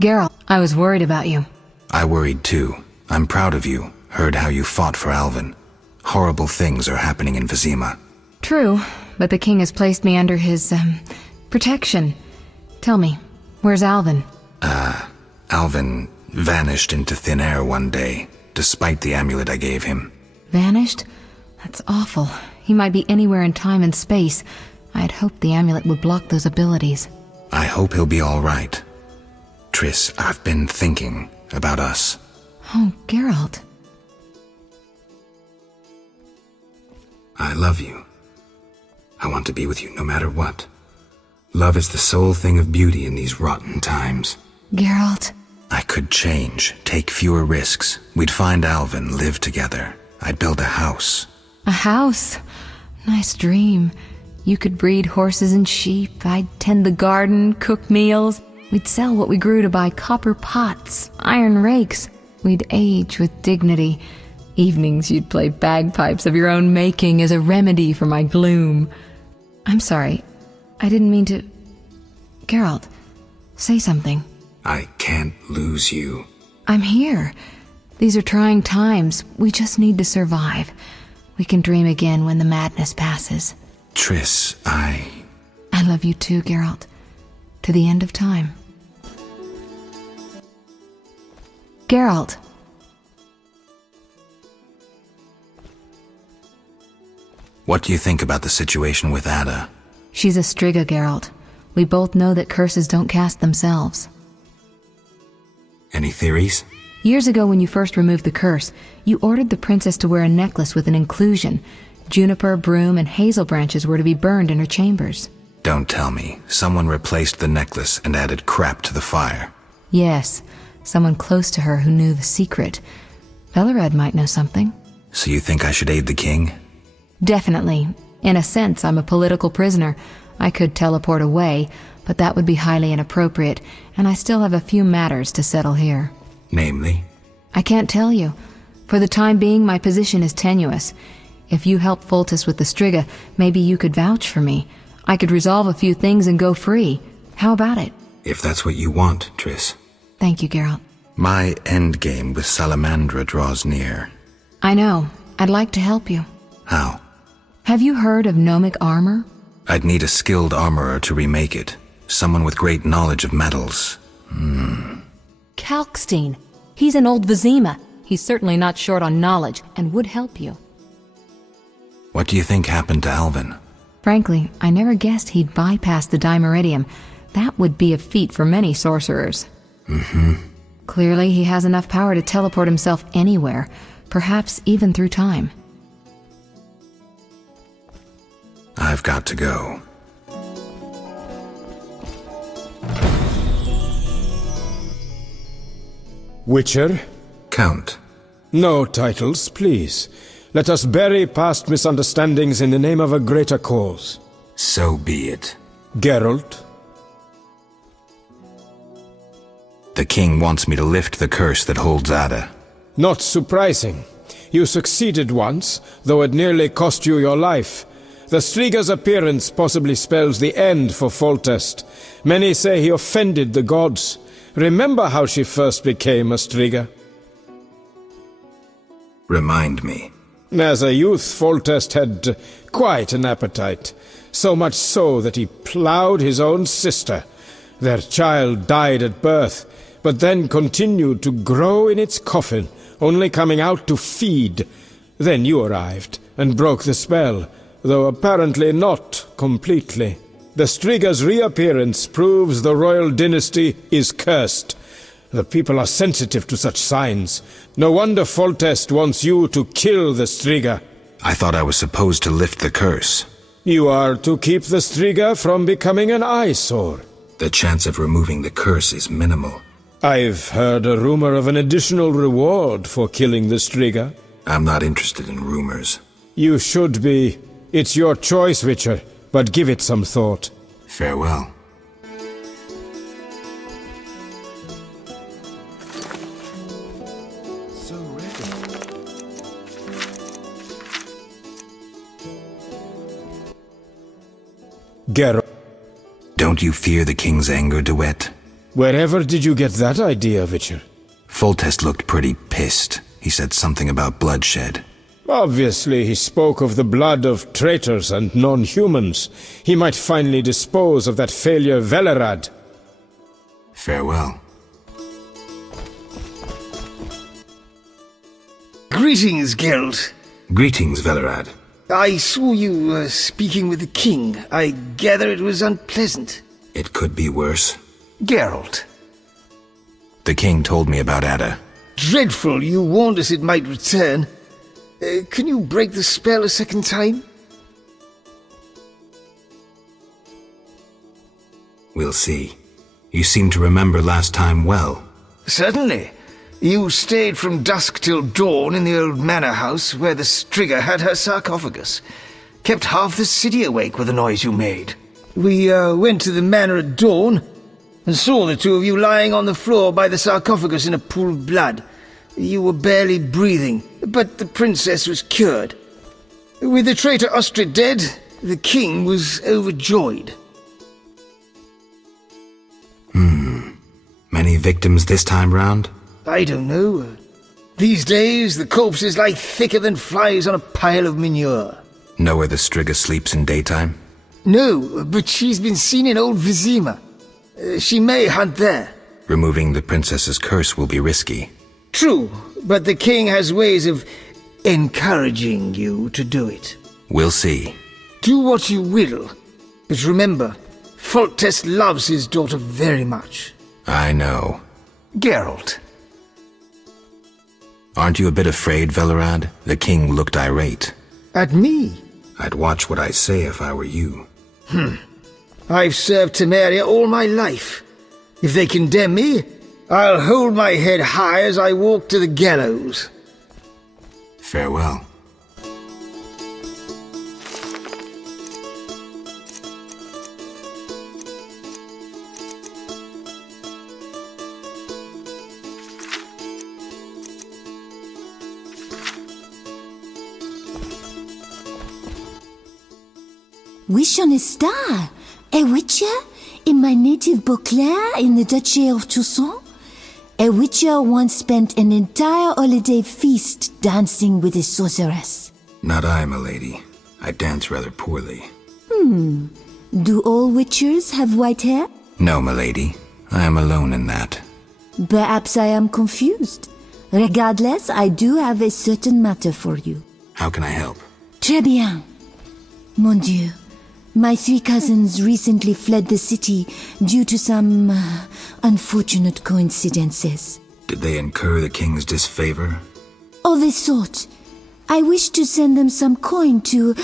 Geralt, I was worried about you. I worried too. I'm proud of you. Heard how you fought for Alvin. Horrible things are happening in Vizima. True, but the king has placed me under his, protection. Tell me, where's Alvin? Alvin vanished into thin air one day, despite the amulet I gave him. Vanished? That's awful. He might be anywhere in time and space. I had hoped the amulet would block those abilities. I hope he'll be all right. Triss, I've been thinking about us. Oh, Geralt. I love you. I want to be with you no matter what. Love is the sole thing of beauty in these rotten times. Geralt. I could change, take fewer risks. We'd find Alvin, live together. I'd build a house. A house? Nice dream. You could breed horses and sheep. I'd tend the garden, cook meals. We'd sell what we grew to buy copper pots, iron rakes. We'd age with dignity. Evenings you'd play bagpipes of your own making as a remedy for my gloom. I'm sorry. I didn't mean to... Geralt, say something. I can't lose you. I'm here. These are trying times. We just need to survive. We can dream again when the madness passes. Triss, I love you too, Geralt. To the end of time. Geralt. What do you think about the situation with Ada? She's a Striga, Geralt. We both know that curses don't cast themselves. Any theories? Years ago when you first removed the curse, you ordered the princess to wear a necklace with an inclusion. Juniper, broom, and hazel branches were to be burned in her chambers. Don't tell me. Someone replaced the necklace and added crap to the fire. Yes, someone close to her who knew the secret. Velerad might know something. So you think I should aid the king? Definitely. In a sense, I'm a political prisoner. I could teleport away, but that would be highly inappropriate, and I still have a few matters to settle here. Namely? I can't tell you. For the time being, my position is tenuous. If you help Foltest with the Striga, maybe you could vouch for me. I could resolve a few things and go free. How about it? If that's what you want, Triss. Thank you, Geralt. My endgame with Salamandra draws near. I know. I'd like to help you. How? Have you heard of gnomic armor? I'd need a skilled armorer to remake it. Someone with great knowledge of metals. Kalkstein. He's an old Vizima. He's certainly not short on knowledge and would help you. What do you think happened to Alvin? Frankly, I never guessed he'd bypass the Dimeridium. That would be a feat for many sorcerers. Clearly, he has enough power to teleport himself anywhere, perhaps even through time. I've got to go. Witcher? Count. No titles, please. Let us bury past misunderstandings in the name of a greater cause. So be it. Geralt? The king wants me to lift the curse that holds Ada. Not surprising. You succeeded once, though it nearly cost you your life. The Striga's appearance possibly spells the end for Foltest. Many say he offended the gods. Remember how she first became a Striga? Remind me. As a youth, Foltest had quite an appetite. So much so that he ploughed his own sister. Their child died at birth, but then continued to grow in its coffin, only coming out to feed. Then you arrived, and broke the spell, though apparently not completely. The Striga's reappearance proves the royal dynasty is cursed. The people are sensitive to such signs. No wonder Foltest wants you to kill the Striga. I thought I was supposed to lift the curse. You are to keep the Striga from becoming an eyesore. The chance of removing the curse is minimal. I've heard a rumor of an additional reward for killing the Striga. I'm not interested in rumors. You should be. It's your choice, Witcher, but give it some thought. Farewell. Geralt. Don't you fear the king's anger, Duet? Wherever did you get that idea, Witcher? Foltest looked pretty pissed. He said something about bloodshed. Obviously, he spoke of the blood of traitors and non-humans. He might finally dispose of that failure Velerad. Farewell. Greetings, Geralt. Greetings, Velerad. I saw you speaking with the king. I gather it was unpleasant. It could be worse. Geralt. The king told me about Ada. Dreadful, you warned us it might return. Can you break the spell a second time? We'll see. You seem to remember last time well. Certainly. You stayed from dusk till dawn in the old manor house where the Striga had her sarcophagus. Kept half the city awake with the noise you made. We went to the manor at dawn and saw the two of you lying on the floor by the sarcophagus in a pool of blood. You were barely breathing, but the princess was cured. With the traitor Ostrid dead, the king was overjoyed. Many victims this time round? I don't know. These days, the corpses lie thicker than flies on a pile of manure. Know where the Striga sleeps in daytime? No, but she's been seen in Old Vizima. She may hunt there. Removing the princess's curse will be risky. True, but the king has ways of encouraging you to do it. We'll see. Do what you will, but remember, Foltest loves his daughter very much. I know. Geralt. Aren't you a bit afraid, Velerad? The king looked irate. At me? I'd watch what I say if I were you. I've served Temeria all my life. If they condemn me, I'll hold my head high as I walk to the gallows. Farewell. Wish on a star? A witcher? In my native Beauclair in the Duchy of Toussaint? A witcher once spent an entire holiday feast dancing with a sorceress. Not I, milady. I dance rather poorly. Do all witchers have white hair? No, milady. I am alone in that. Perhaps I am confused. Regardless, I do have a certain matter for you. How can I help? Très bien. Mon Dieu. My 3 cousins recently fled the city due to some unfortunate coincidences. Did they incur the king's disfavor? Of a sort. I wish to send them some coin to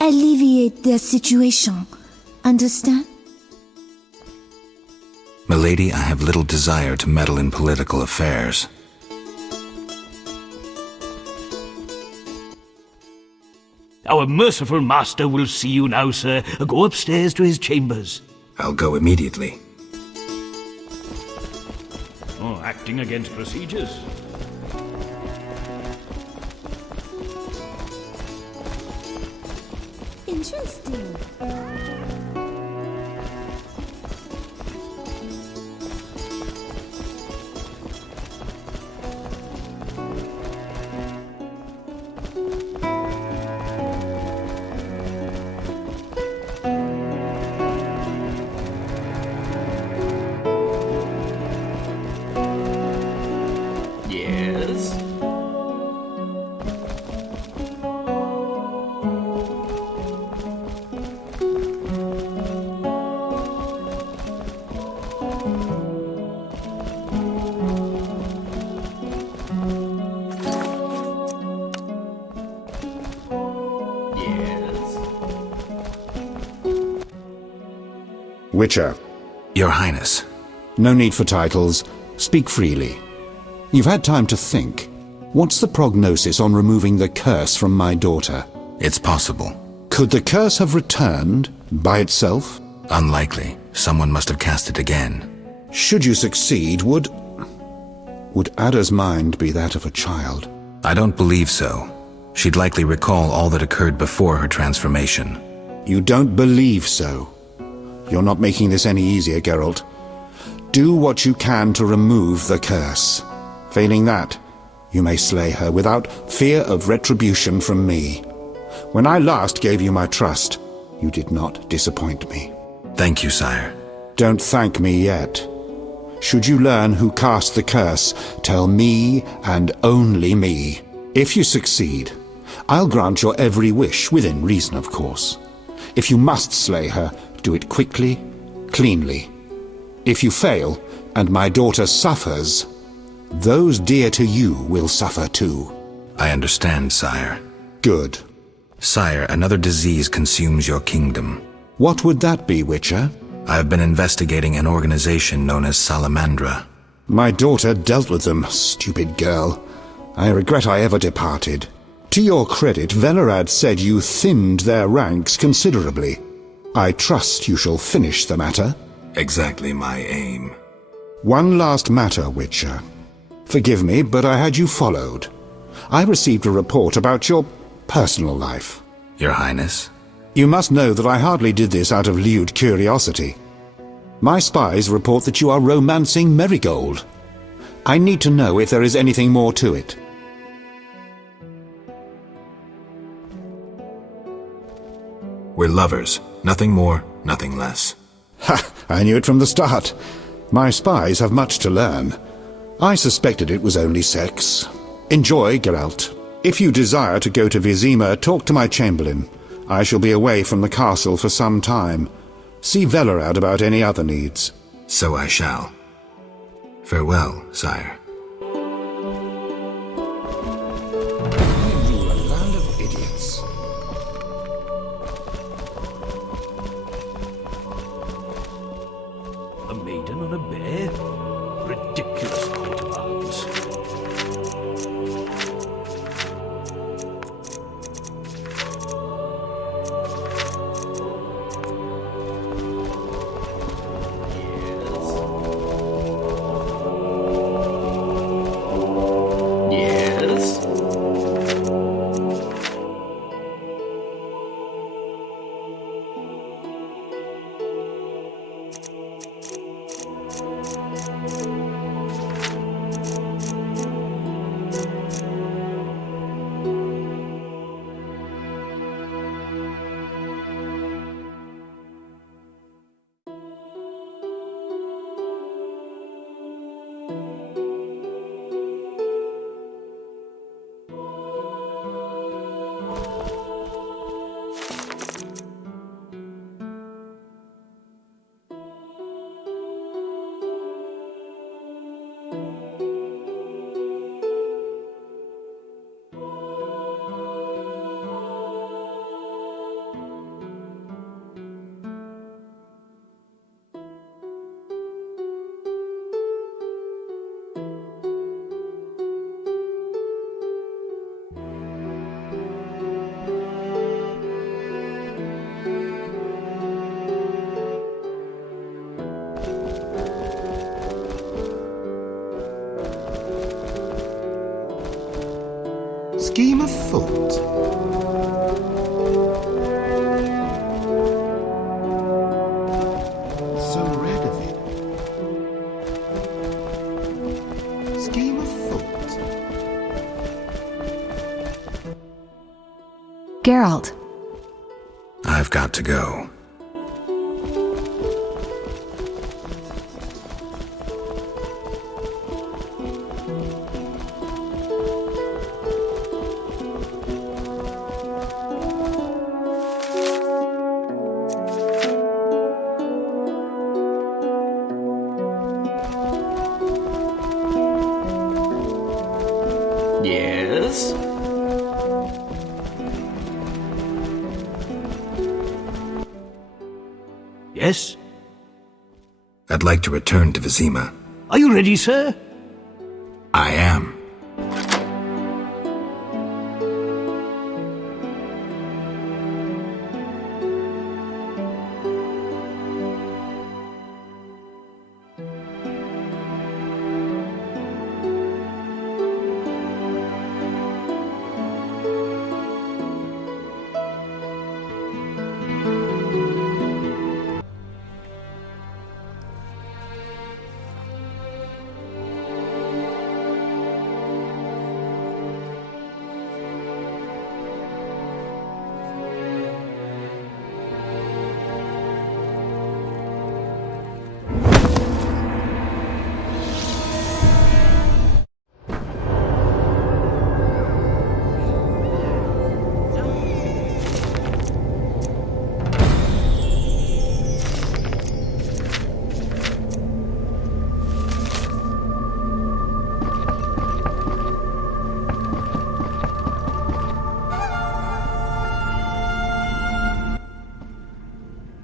alleviate their situation. Understand? Milady, I have little desire to meddle in political affairs. Our merciful master will see you now, sir. Go upstairs to his chambers. I'll go immediately. Oh, acting against procedures. Interesting. Yes? Yes? Witcher. Your Highness. No need for titles. Speak freely. You've had time to think. What's the prognosis on removing the curse from my daughter? It's possible. Could the curse have returned by itself? Unlikely. Someone must have cast it again. Should you succeed, would Ada's mind be that of a child? I don't believe so. She'd likely recall all that occurred before her transformation. You don't believe so. You're not making this any easier, Geralt. Do what you can to remove the curse. Failing that, you may slay her without fear of retribution from me. When I last gave you my trust, you did not disappoint me. Thank you, sire. Don't thank me yet. Should you learn who cast the curse, tell me and only me. If you succeed, I'll grant your every wish, within reason, of course. If you must slay her, do it quickly, cleanly. If you fail, and my daughter suffers, those dear to you will suffer too. I understand, sire. Good. Sire, another disease consumes your kingdom. What would that be, Witcher? I have been investigating an organization known as Salamandra. My daughter dealt with them, stupid girl. I regret I ever departed. To your credit, Velerad said you thinned their ranks considerably. I trust you shall finish the matter. Exactly my aim. One last matter, Witcher. Forgive me, but I had you followed. I received a report about your personal life. Your Highness? You must know that I hardly did this out of lewd curiosity. My spies report that you are romancing Marigold. I need to know if there is anything more to it. We're lovers. Nothing more, nothing less. Ha! I knew it from the start. My spies have much to learn. I suspected it was only sex. Enjoy, Geralt. If you desire to go to Vizima, talk to my chamberlain. I shall be away from the castle for some time. See Velerad about any other needs. So I shall. Farewell, sire. You a land of idiots. A maiden on a bear? Ridiculous coat of arms. Yes? Scheme afoot. So red of it. Scheme afoot. Geralt, I've got to go. Yes? Yes? I'd like to return to Vizima. Are you ready, sir? I am.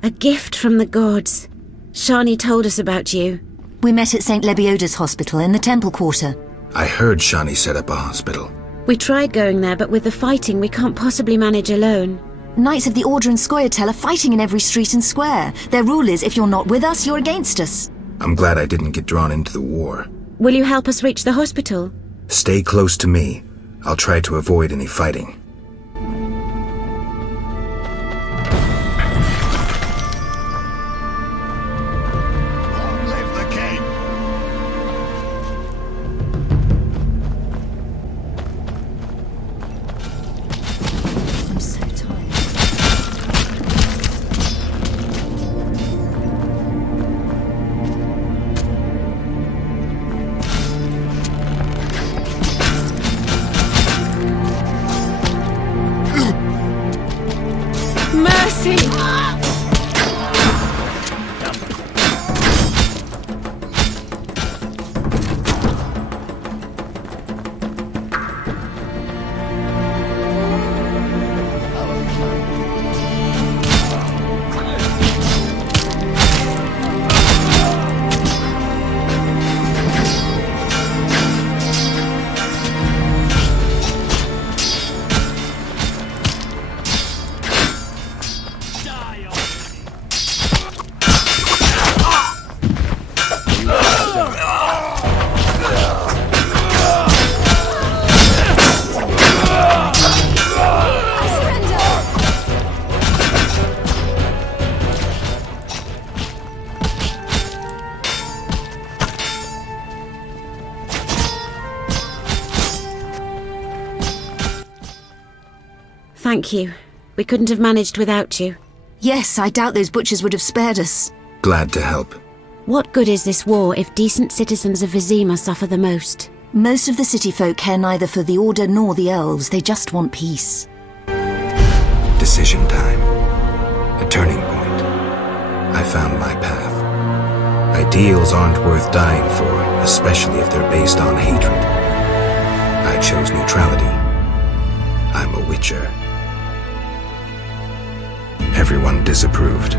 A gift from the gods. Shani told us about you. We met at St. Lebioda's hospital in the Temple Quarter. I heard Shani set up a hospital. We tried going there, but with the fighting, we can't possibly manage alone. Knights of the Order and Scoia'tael are fighting in every street and square. Their rule is, if you're not with us, you're against us. I'm glad I didn't get drawn into the war. Will you help us reach the hospital? Stay close to me. I'll try to avoid any fighting. I'm so tired. Mercy! Thank you. We couldn't have managed without you. Yes, I doubt those butchers would have spared us. Glad to help. What good is this war if decent citizens of Vizima suffer the most? Most of the city folk care neither for the Order nor the elves. They just want peace. Decision time. A turning point. I found my path. Ideals aren't worth dying for, especially if they're based on hatred. I chose neutrality. I'm a Witcher. Everyone disapproved.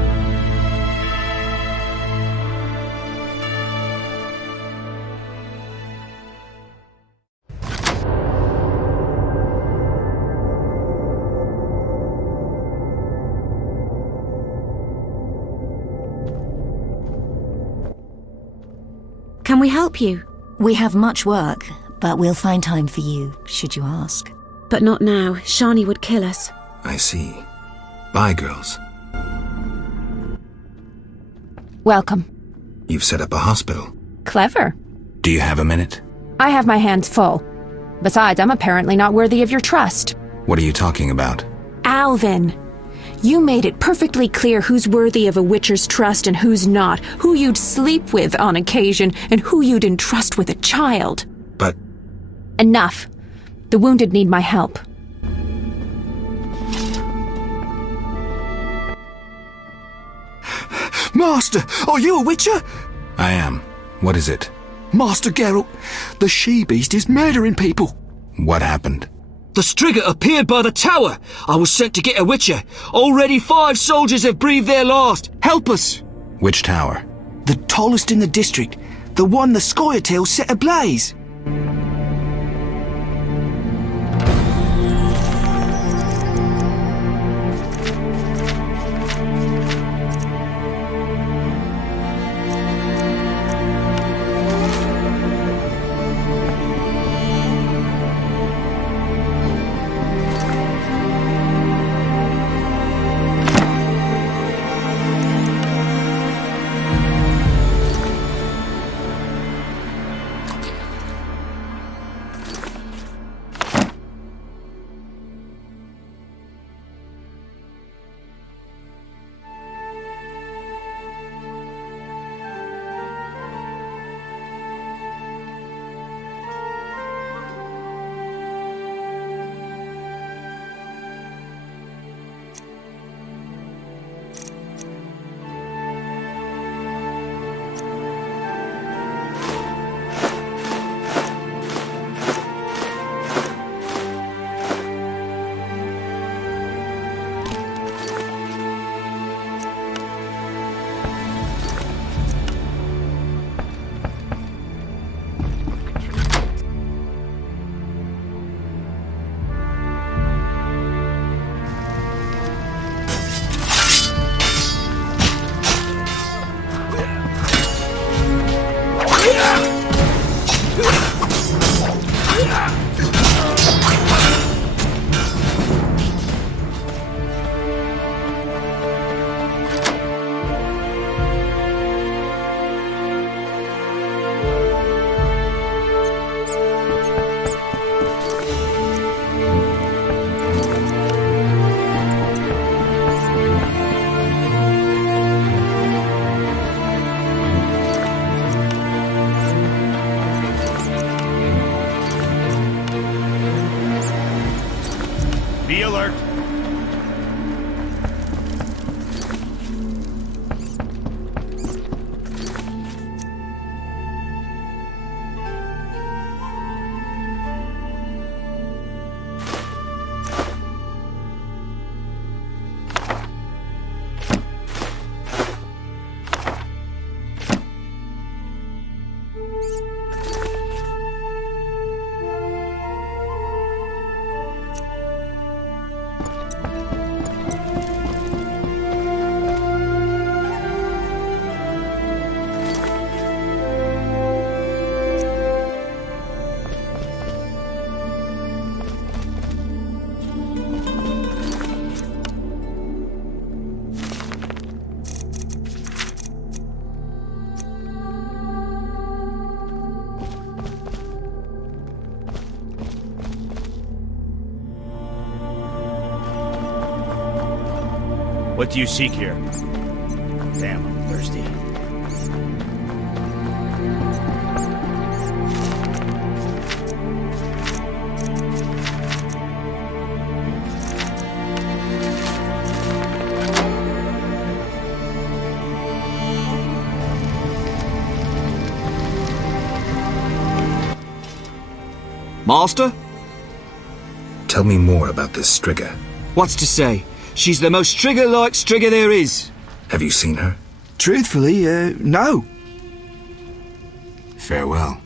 Can we help you? We have much work, but we'll find time for you, should you ask. But not now. Shani would kill us. I see. Bye, girls. Welcome. You've set up a hospital. Clever. Do you have a minute? I have my hands full. Besides, I'm apparently not worthy of your trust. What are you talking about? Alvin, you made it perfectly clear who's worthy of a Witcher's trust and who's not, who you'd sleep with on occasion, and who you'd entrust with a child. But... Enough. The wounded need my help. Master, are you a Witcher? I am. What is it? Master Geralt, the she-beast is murdering people. What happened? The Striga appeared by the tower. I was sent to get a Witcher. Already 5 soldiers have breathed their last. Help us! Which tower? The tallest in the district. The one the Scoia'tael set ablaze. Be alert. What do you seek here? Damn, I'm thirsty. Master? Tell me more about this Striga. What's to say? She's the most Striga-like Striga there is. Have you seen her? Truthfully, no. Farewell.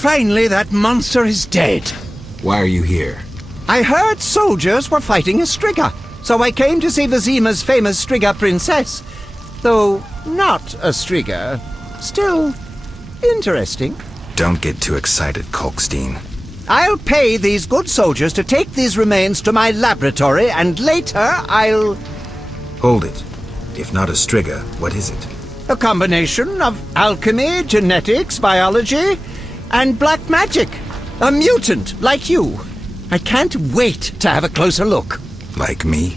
Finally, that monster is dead. Why are you here? I heard soldiers were fighting a Striga, so I came to see Vizima's famous Striga princess. Though not a Striga, still interesting. Don't get too excited, Kalkstein. I'll pay these good soldiers to take these remains to my laboratory, and later I'll... Hold it. If not a Striga, what is it? A combination of alchemy, genetics, biology, and black magic. A mutant like you. I can't wait to have a closer look. Like me?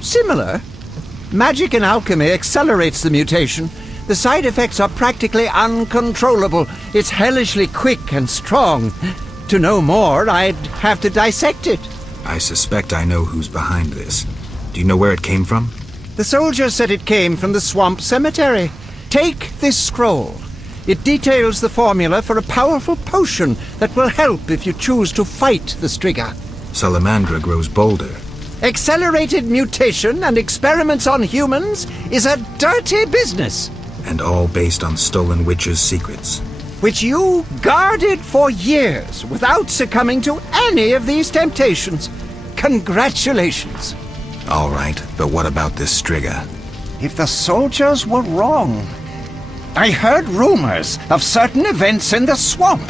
Similar. Magic and alchemy accelerates the mutation. The side effects are practically uncontrollable. It's hellishly quick and strong. To know more, I'd have to dissect it. I suspect I know who's behind this. Do you know where it came from? The soldier said it came from the swamp cemetery. Take this scroll. It details the formula for a powerful potion that will help if you choose to fight the Striga. Salamandra grows bolder. Accelerated mutation and experiments on humans is a dirty business. And all based on stolen witches' secrets. Which you guarded for years without succumbing to any of these temptations. Congratulations. All right, but what about this Striga? If the soldiers were wrong... I heard rumors of certain events in the swamp.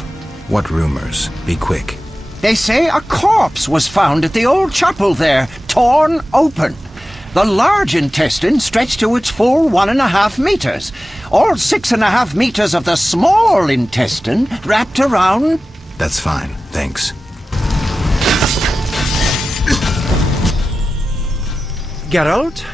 What rumors? Be quick. They say a corpse was found at the old chapel there, torn open. The large intestine stretched to its full 1.5 meters. All 6.5 meters of the small intestine wrapped around... That's fine, thanks. Geralt?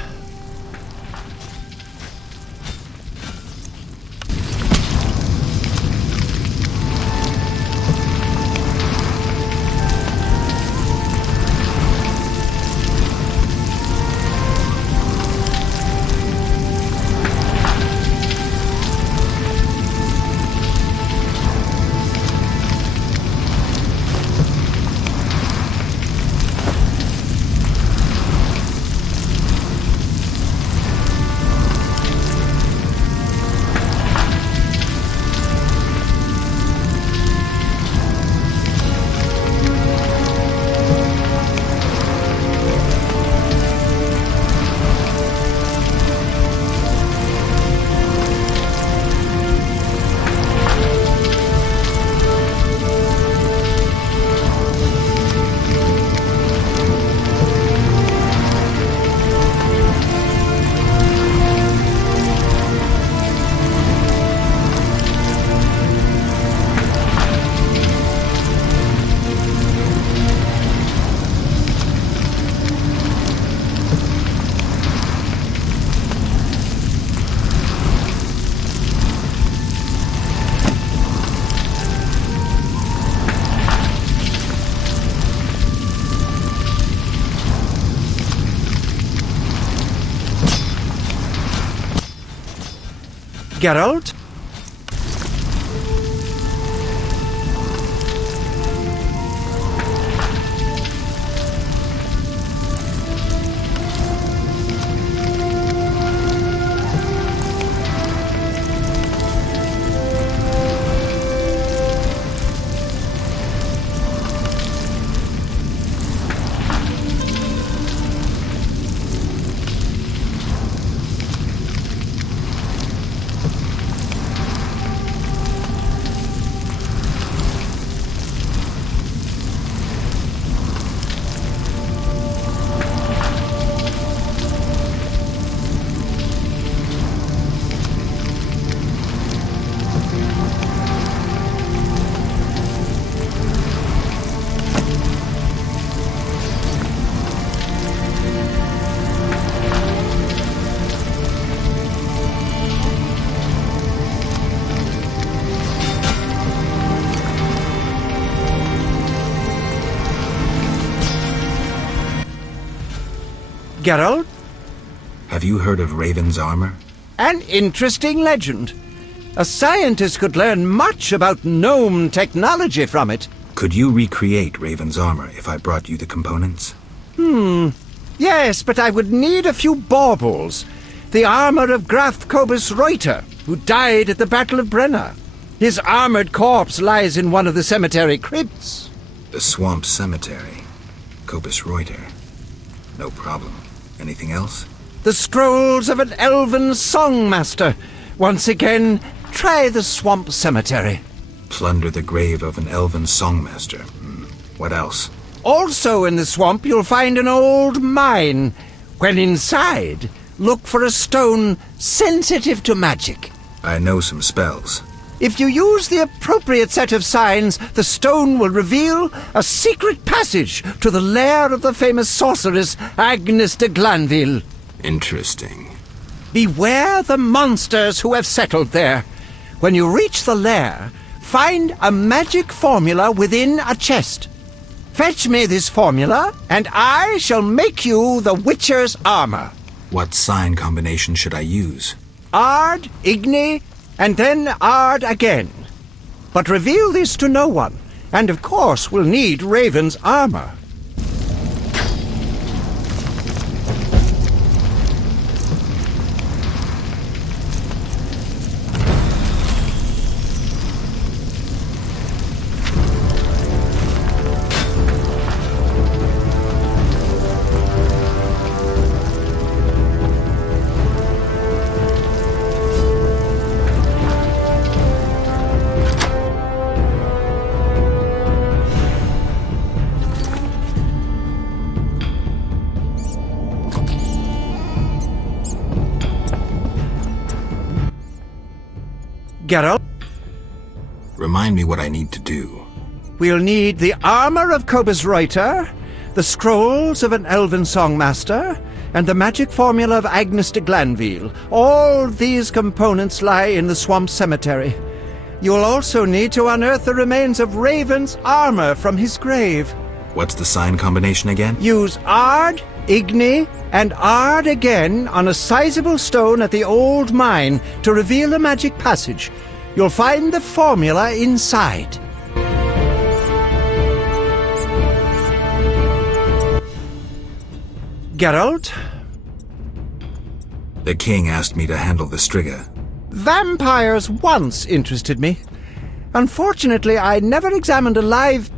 Geralt? Geralt? Have you heard of Raven's armor? An interesting legend. A scientist could learn much about gnome technology from it. Could you recreate Raven's armor if I brought you the components? Yes, but I would need a few baubles. The armor of Graf Cobus Reuter, who died at the Battle of Brenna. His armored corpse lies in one of the cemetery crypts. The Swamp Cemetery. Cobus Reuter. No problem. Anything else? The scrolls of an elven songmaster. Once again, try the Swamp Cemetery. Plunder the grave of an elven songmaster. What else? Also in the swamp, you'll find an old mine. When inside, look for a stone sensitive to magic. I know some spells. If you use the appropriate set of signs, the stone will reveal a secret passage to the lair of the famous sorceress Agnes de Glanville. Interesting. Beware the monsters who have settled there. When you reach the lair, find a magic formula within a chest. Fetch me this formula, and I shall make you the Witcher's armor. What sign combination should I use? Ard, Igni, and then Ard again. But reveal this to no one, and of course we'll need Raven's armor. Geralt? Remind me what I need to do. We'll need the armor of Cobus Reuter, the scrolls of an elven songmaster, and the magic formula of Agnes de Glanville. All these components lie in the Swamp Cemetery. You'll also need to unearth the remains of Raven's armor from his grave. What's the sign combination again? Use Ard, Igni, and Ard again on a sizable stone at the old mine to reveal a magic passage. You'll find the formula inside. Geralt? The king asked me to handle the Striga. Vampires once interested me. Unfortunately, I never examined a live...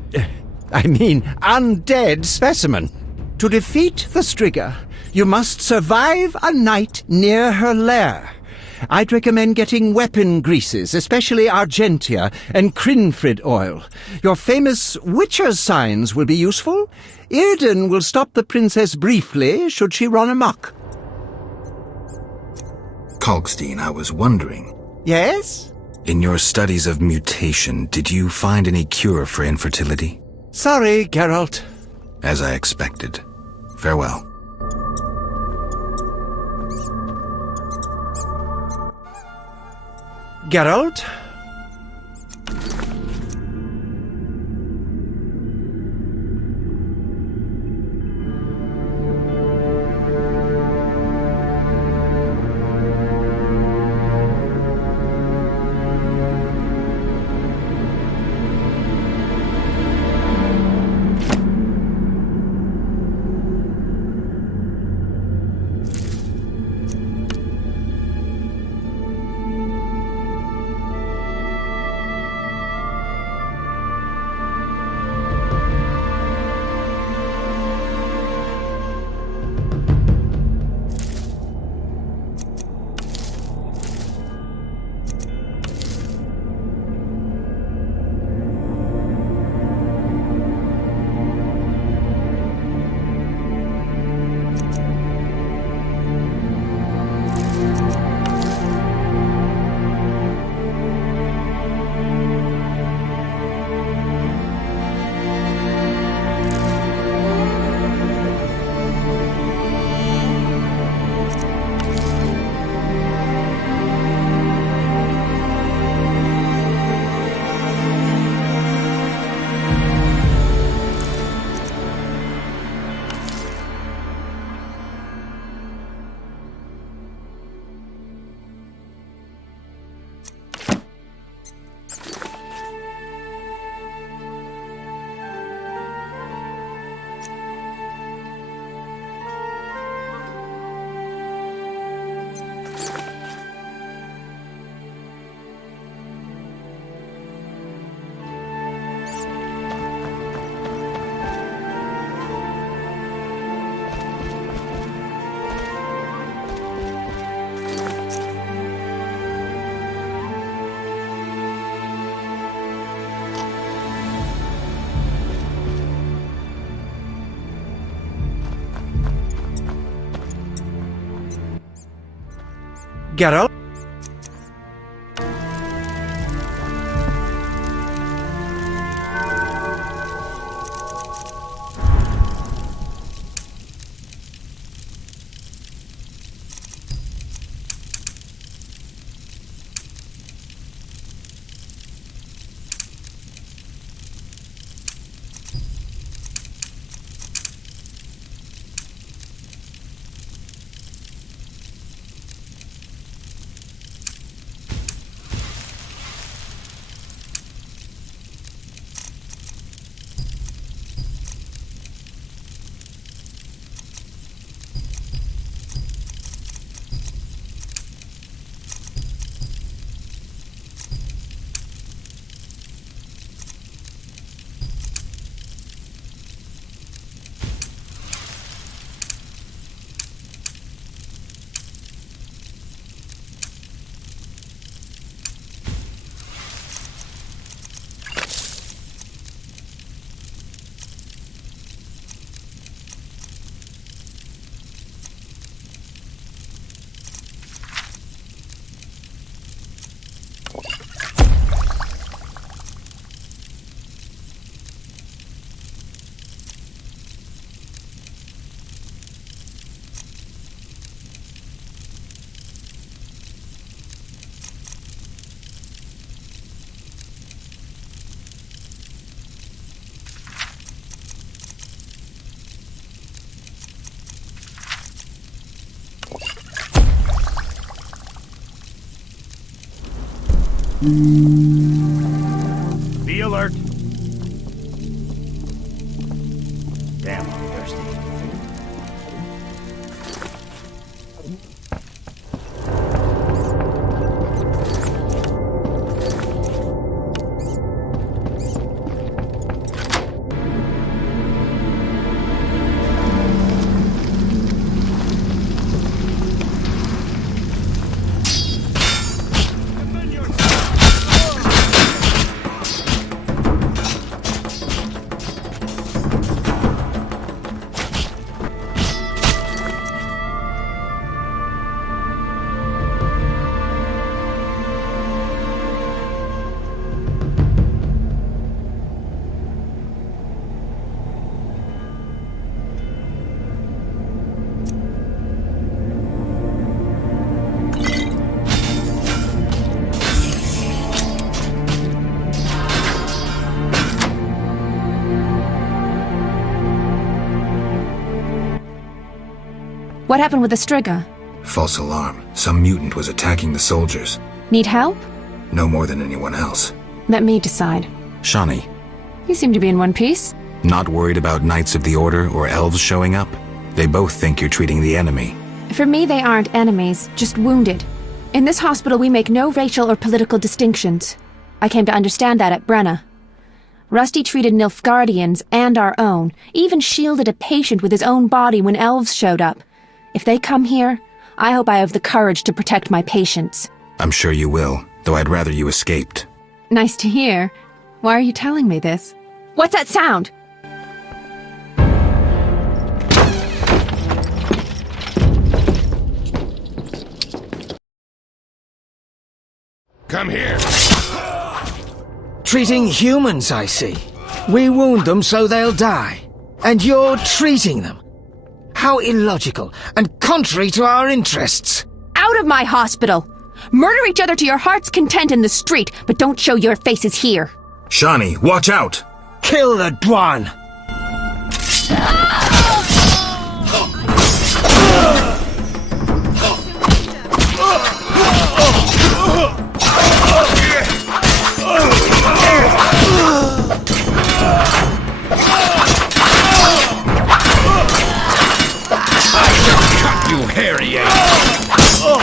undead specimen. To defeat the Striga, you must survive a night near her lair. I'd recommend getting weapon greases, especially Argentia and Crinfrid oil. Your famous Witcher's signs will be useful. Irden will stop the princess briefly, should she run amok. Kalkstein, I was wondering. Yes? In your studies of mutation, did you find any cure for infertility? Sorry, Geralt. As I expected. Farewell. Geralt? Geralt? Be alert. Damn, I'm thirsty. What happened with the Striga? False alarm. Some mutant was attacking the soldiers. Need help? No more than anyone else. Let me decide. Shani, You seem to be in one piece. not worried about Knights of the Order or elves showing up? They both think you're treating the enemy. For me, they aren't enemies, just wounded. In this hospital, we make no racial or political distinctions. I came to understand that at Brenna. Rusty treated Nilfgaardians and our own, even shielded a patient with his own body when elves showed up. If they come here, I hope I have the courage to protect my patients. I'm sure you will, though I'd rather you escaped. Nice to hear. Why are you telling me this? What's that sound? Come here. Treating humans, I see. We wound them so they'll die. And you're treating them. How illogical and contrary to our interests. Out of my hospital! Murder each other to your heart's content in the street, but don't show your faces here. Shani, watch out! Kill the Dwan! You hairy ape!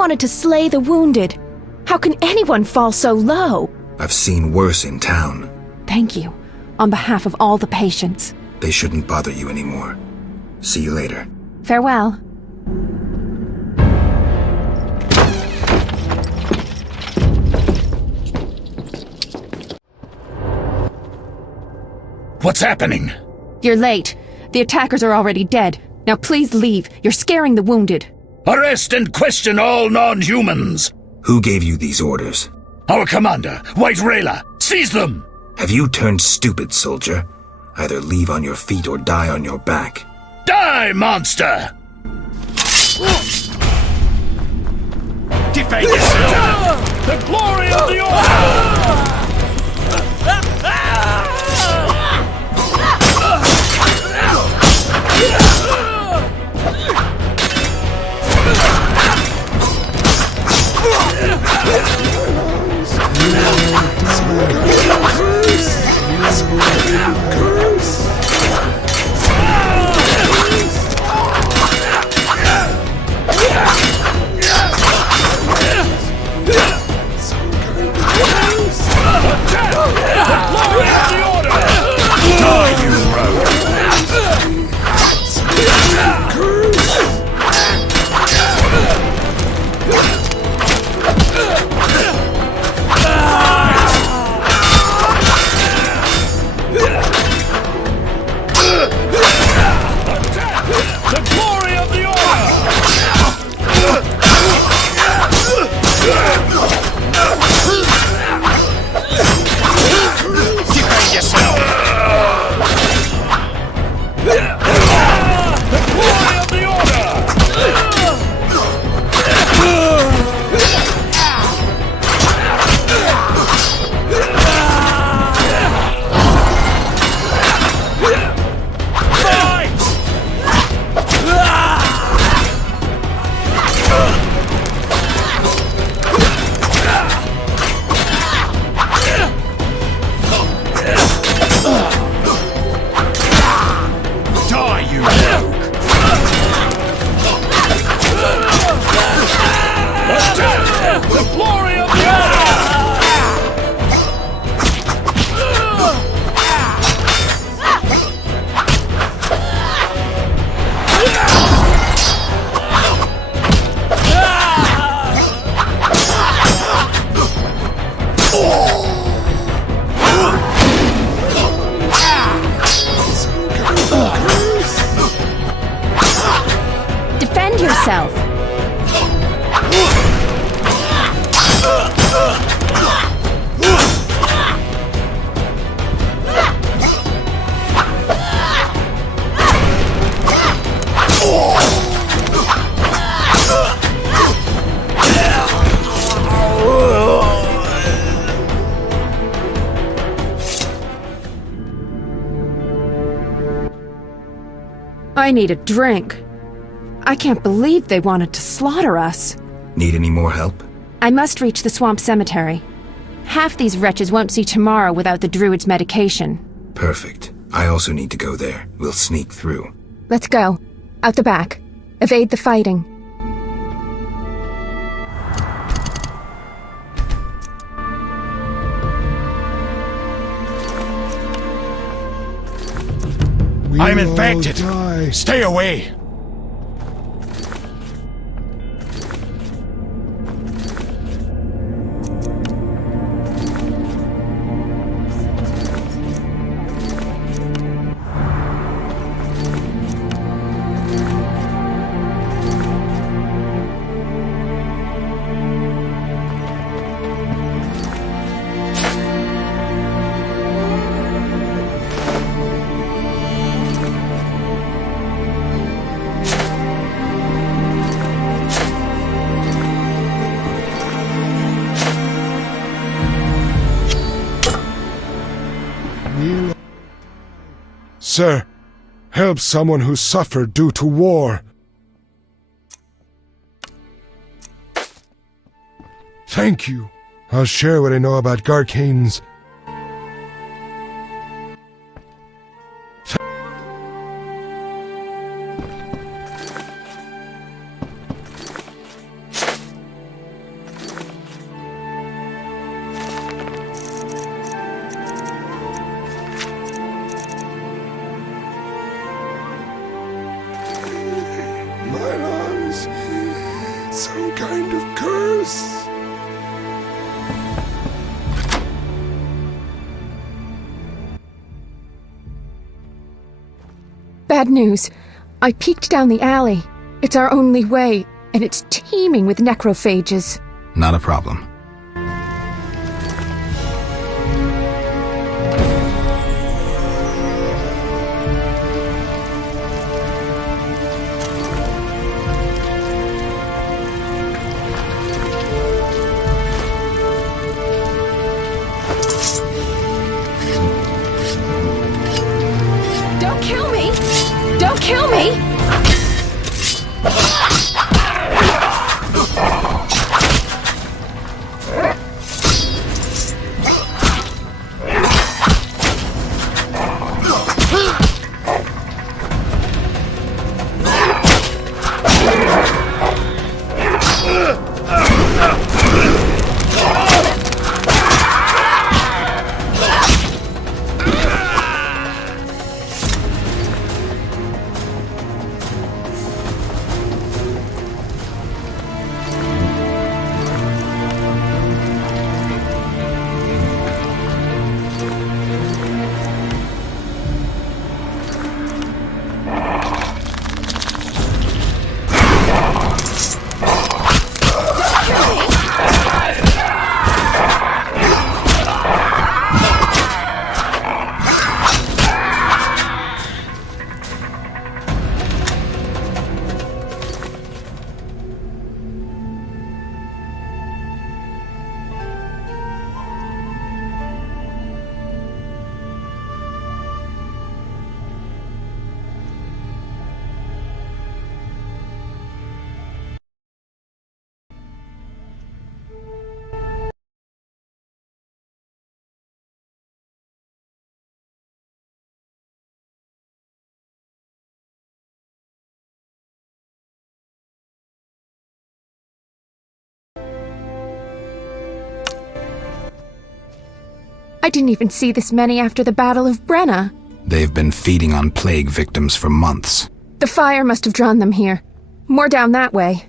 wanted to slay the wounded. How can anyone fall so low? I've seen worse in town. Thank you, on behalf of all the patients. They shouldn't bother you anymore. See you later. Farewell. What's happening? You're late. The attackers are already dead. Now please leave. You're scaring the wounded. Arrest and question all non-humans! Who gave you these orders? Our commander, White Rayla! Seize them! Have you turned stupid, soldier? Either leave on your feet or die on your back. Die, monster! Defend yourself! The glory of the Order! Defend yourself! I need a drink. I can't believe they wanted to slaughter us. Need any more help? I must reach the swamp cemetery. Half these wretches won't see tomorrow without the druid's medication. Perfect. I also need to go there. We'll sneak through. Let's go. Out the back. Evade the fighting. I'm infected! Stay away! Sir, help someone who suffered due to war. Thank you. I'll share what I know about Garcane's. curse. Some kind of curse. Bad news. I peeked down the alley. It's our only way, and it's teeming with necrophages. Not a problem. Don't kill me! Don't kill me! I didn't even see this many after the Battle of Brenna. They've been feeding on plague victims for months. The fire must have drawn them here. More down that way.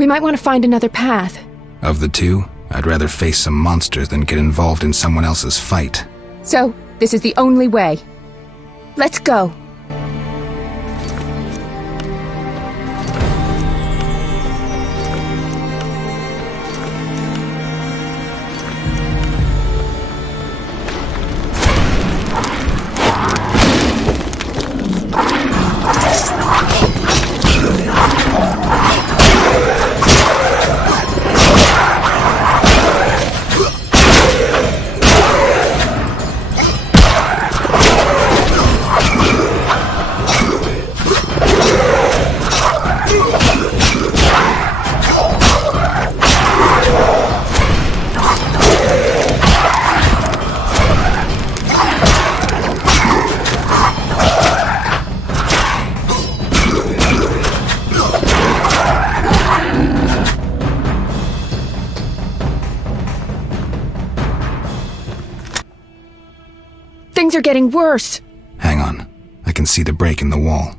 We might want to find another path. Of the two, I'd rather face some monsters than get involved in someone else's fight. So, this is the only way. Let's go. Things are getting worse. Hang on. I can see the break in the wall.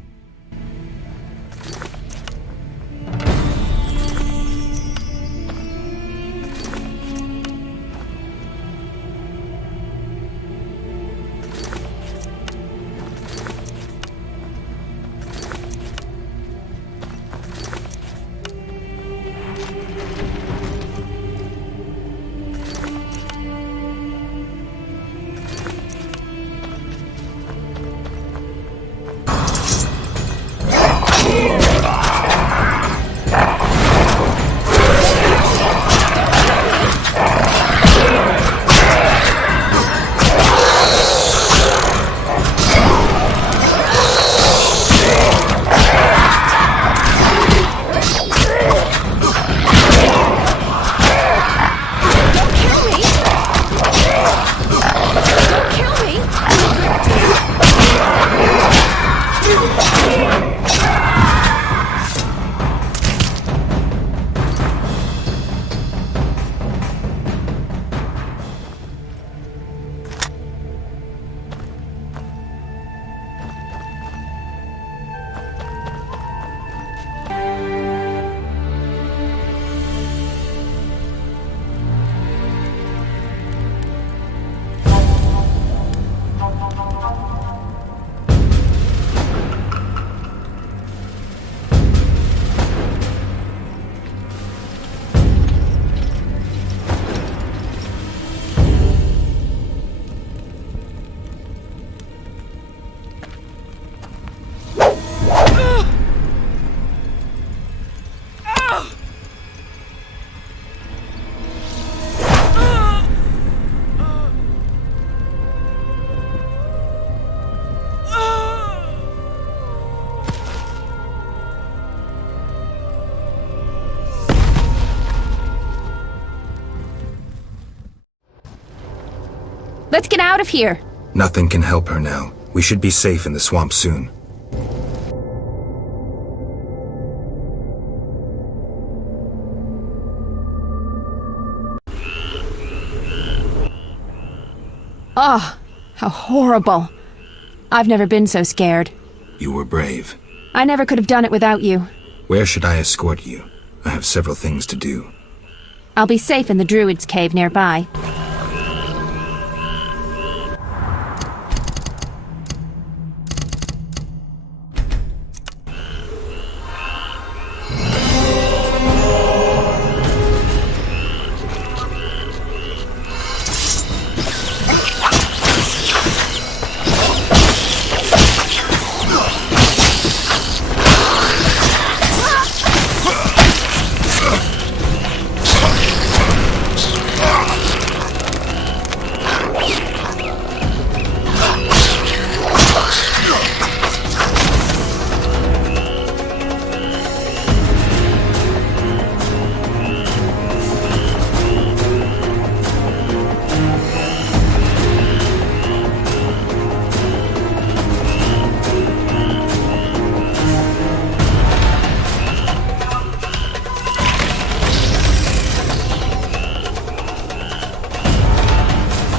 Let's get out of here! Nothing can help her now. We should be safe in the swamp soon. Oh, how horrible. I've never been so scared. You were brave. I never could have done it without you. Where should I escort you? I have several things to do. I'll be safe in the Druid's cave nearby.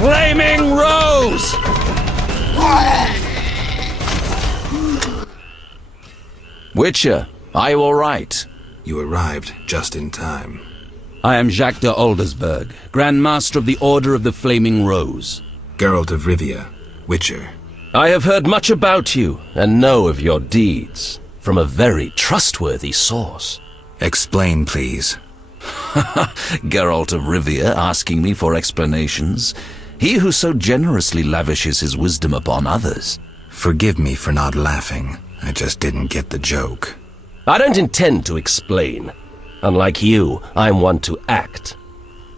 Flaming Rose! Witcher, are you all right? You arrived just in time. I am Jacques de Aldersberg, Grand Master of the Order of the Flaming Rose. Geralt of Rivia, Witcher. I have heard much about you and know of your deeds from a very trustworthy source. Explain, please. Geralt of Rivia asking me for explanations. He who so generously lavishes his wisdom upon others. Forgive me for not laughing. I just didn't get the joke. I don't intend to explain. Unlike you, I'm one to act.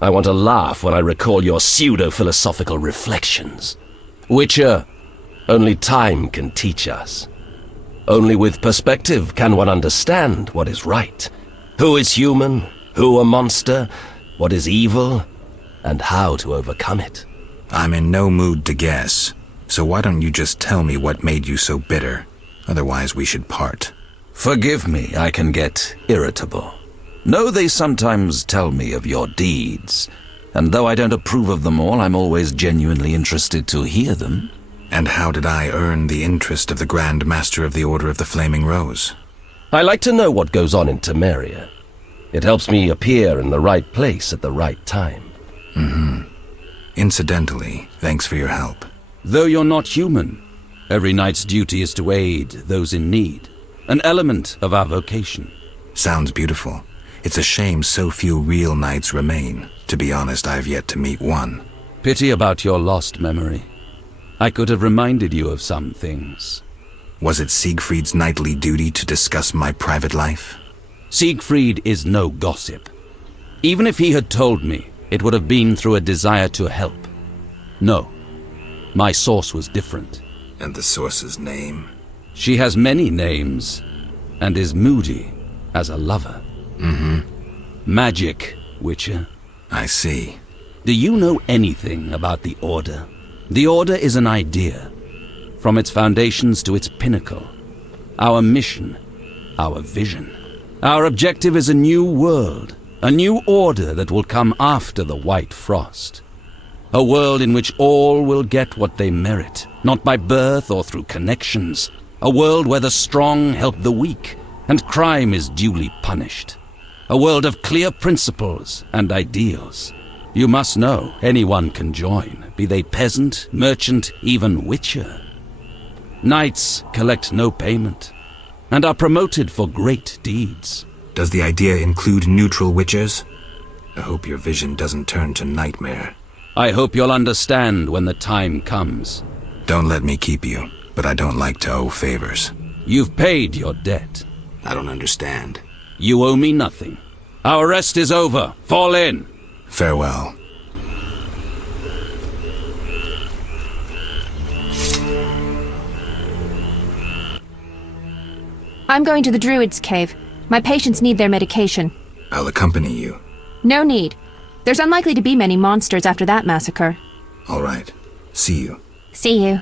I want to laugh when I recall your pseudo-philosophical reflections. Witcher, only time can teach us. Only with perspective can one understand what is right. Who is human, who a monster, what is evil, and how to overcome it. I'm in no mood to guess, so why don't you just tell me what made you so bitter? Otherwise we should part. Forgive me, I can get irritable. Know they sometimes tell me of your deeds, and though I don't approve of them all, I'm always genuinely interested to hear them. And how did I earn the interest of the Grand Master of the Order of the Flaming Rose? I like to know what goes on in Temeria. It helps me appear in the right place at the right time. Incidentally, thanks for your help. Though you're not human, every knight's duty is to aid those in need. An element of our vocation. Sounds beautiful. It's a shame so few real knights remain. To be honest, I've yet to meet one. Pity about your lost memory. I could have reminded you of some things. Was it Siegfried's knightly duty to discuss my private life? Siegfried is no gossip. Even if he had told me, it would have been through a desire to help. No, my source was different. And the source's name? She has many names, and is moody as a lover. Magic, Witcher. I see. Do you know anything about the Order? The Order is an idea, from its foundations to its pinnacle. Our mission, our vision. Our objective is a new world, a new order that will come after the White Frost. A world in which all will get what they merit, not by birth or through connections. A world where the strong help the weak, and crime is duly punished. A world of clear principles and ideals. You must know anyone can join, be they peasant, merchant, even witcher. Knights collect no payment, and are promoted for great deeds. Does the idea include neutral witchers? I hope your vision doesn't turn to nightmare. I hope you'll understand when the time comes. Don't let me keep you, but I don't like to owe favors. You've paid your debt. I don't understand. You owe me nothing. Our rest is over. Fall in. Farewell. I'm going to the Druid's cave. My patients need their medication. I'll accompany you. No need. There's unlikely to be many monsters after that massacre. All right. See you. See you.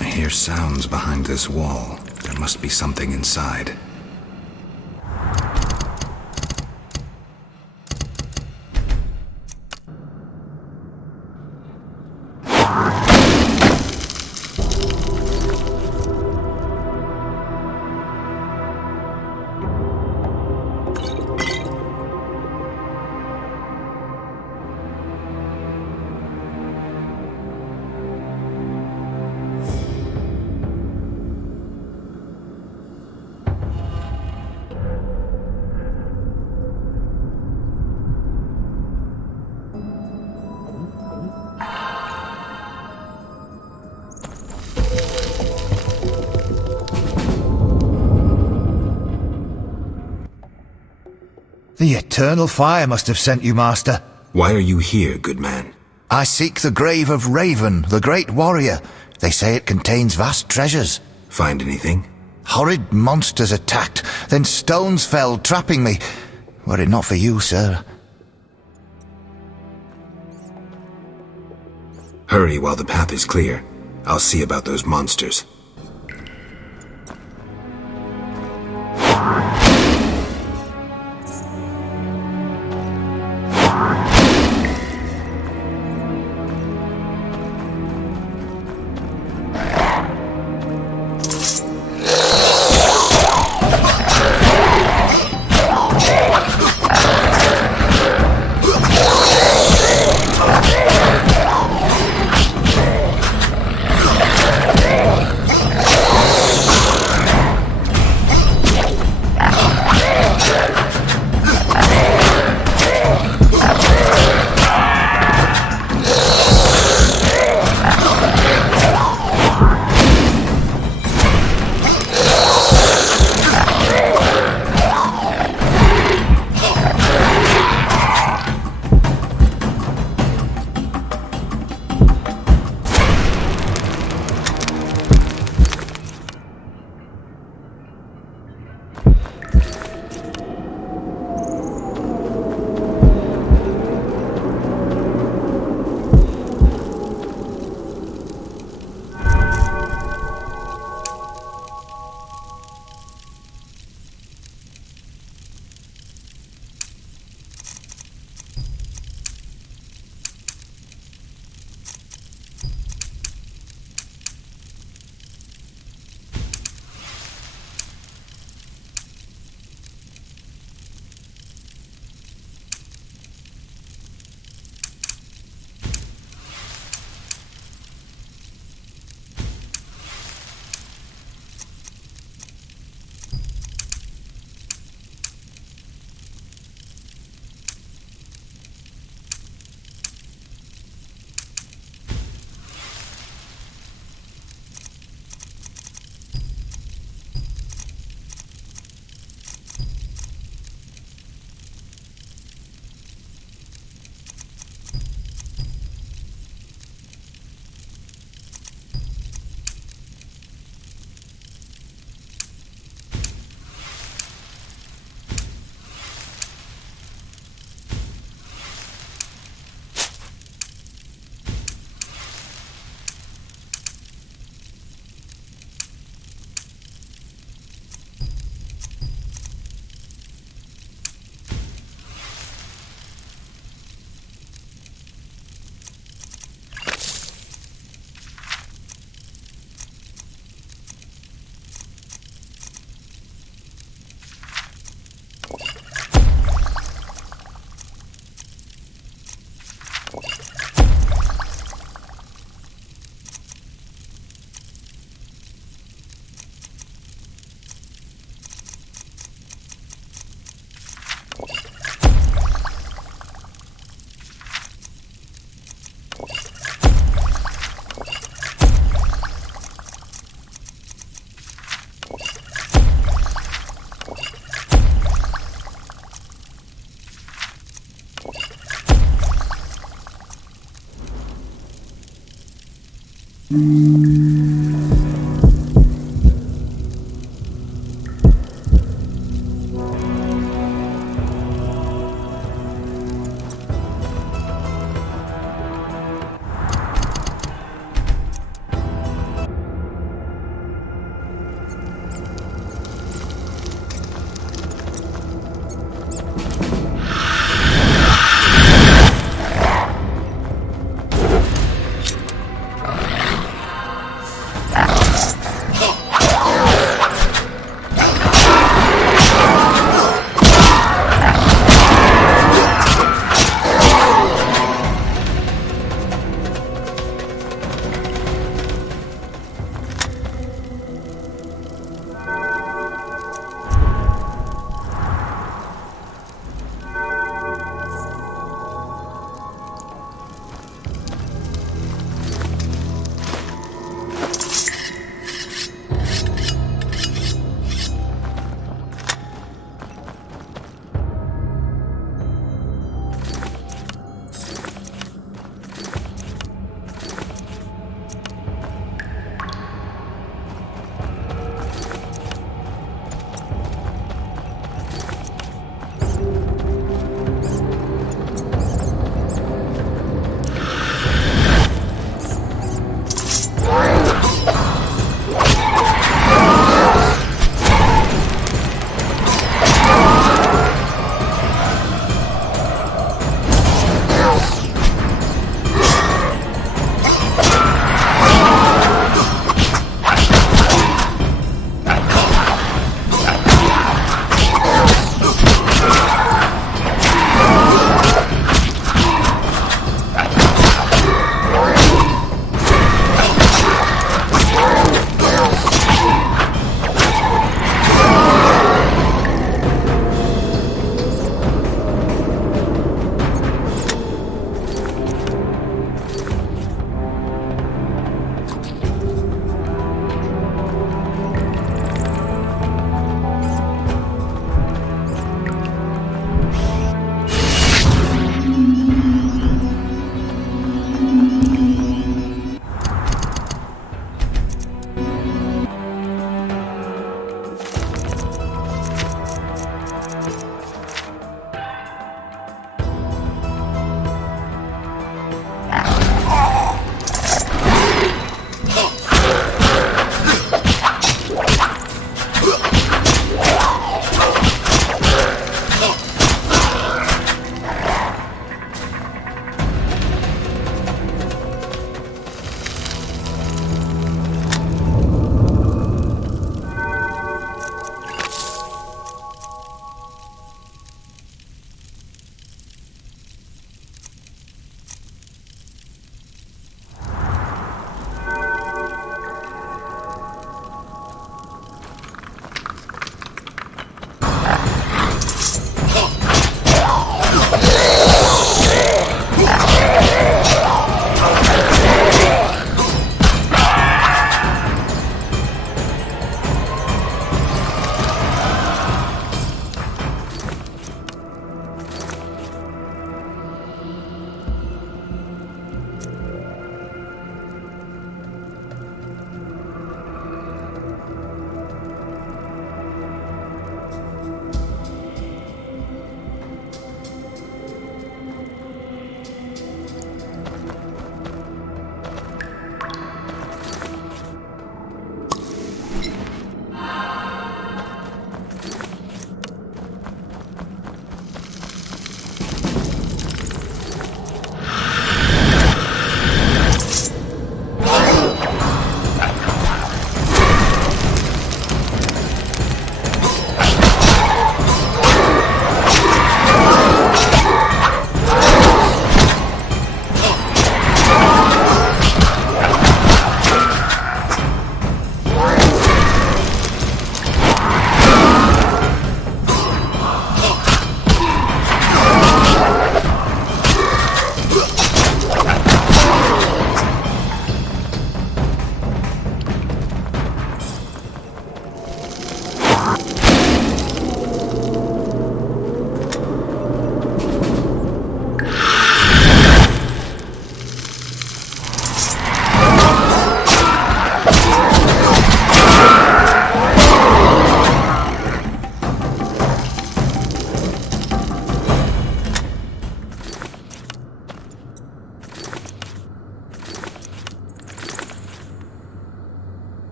I hear sounds behind this wall. There must be something inside. The eternal fire must have sent you, Master. Why are you here, good man? I seek the grave of Raven, the great warrior. They say it contains vast treasures. Find anything? Horrid monsters attacked, then stones fell, trapping me. Were it not for you, sir. Hurry while the path is clear. I'll see about those monsters.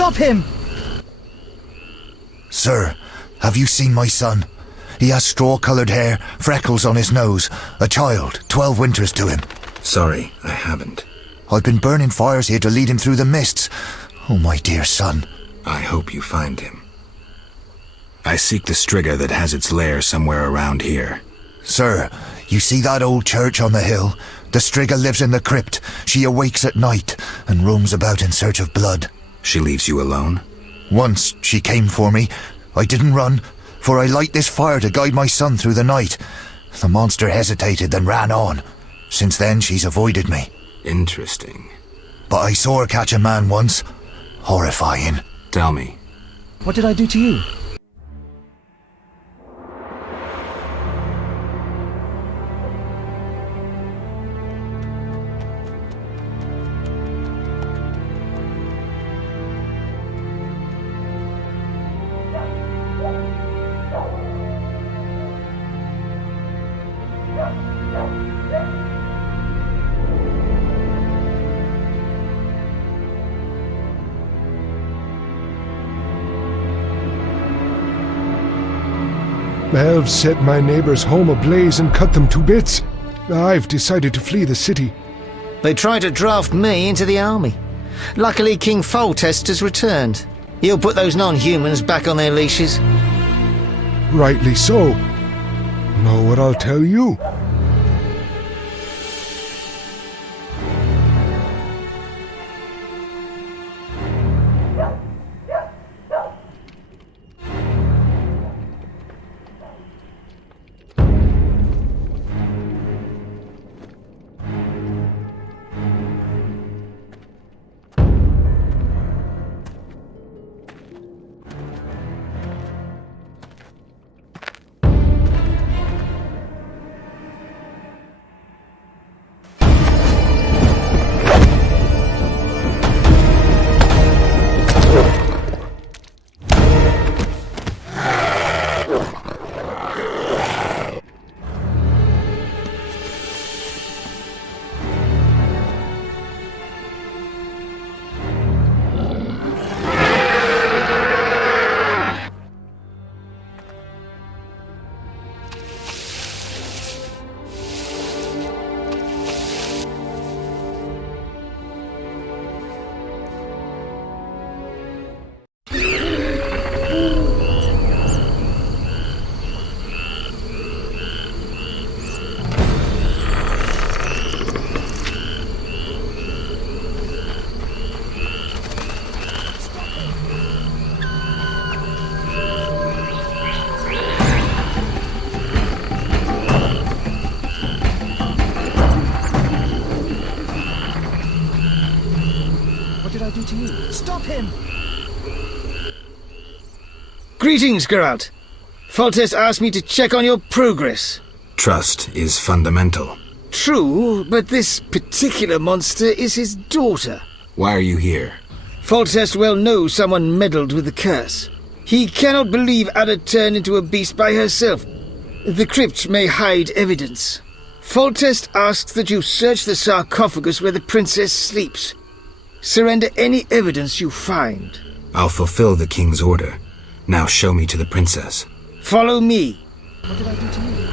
Stop him! Sir, have you seen my son? He has straw-coloured hair, freckles on his nose. A child, 12 winters to him. Sorry, I haven't. I've been burning fires here to lead him through the mists. Oh, my dear son. I hope you find him. I seek the Striga that has its lair somewhere around here. Sir, you see that old church on the hill? The Striga lives in the crypt. She awakes at night and roams about in search of blood. She leaves you alone? Once she came for me. I didn't run, for I light this fire to guide my son through the night. The monster hesitated, then ran on. Since then, she's avoided me. Interesting. But I saw her catch a man once. Horrifying. Tell me. What did I do to you? The elves set my neighbor's home ablaze and cut them to bits. I've decided to flee the city. They tried to draft me into the army. Luckily, King Foltest has returned. He'll put those non-humans back on their leashes. Rightly so. Know what I'll tell you? Stop him! Greetings, Geralt. Foltest asked me to check on your progress. Trust is fundamental. True, but this particular monster is his daughter. Why are you here? Foltest well knows someone meddled with the curse. He cannot believe Ada turned into a beast by herself. The crypt may hide evidence. Foltest asks that you search the sarcophagus where the princess sleeps. Surrender any evidence you find. I'll fulfill the king's order. Now show me to the princess. Follow me. What did I do to you?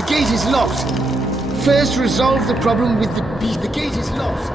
The gate is locked. First resolve the problem with the beast. The gate is locked.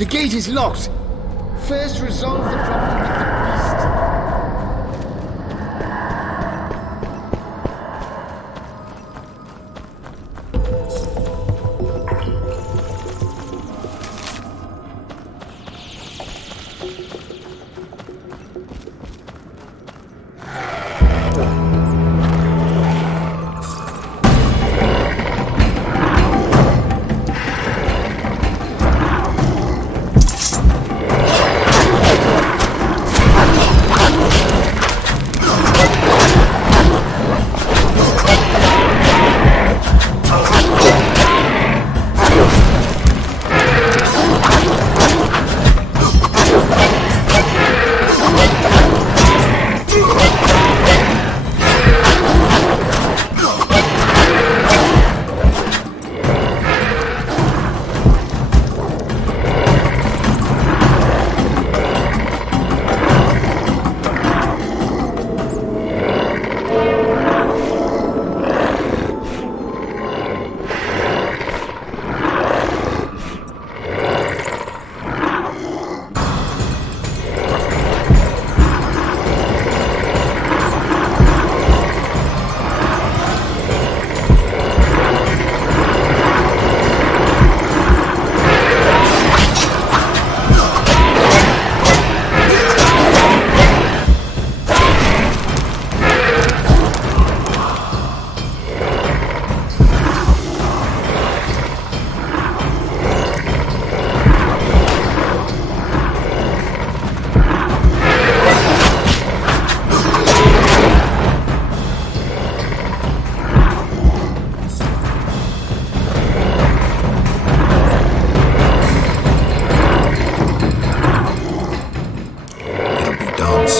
The gate is locked. First resolve the problem with the beast.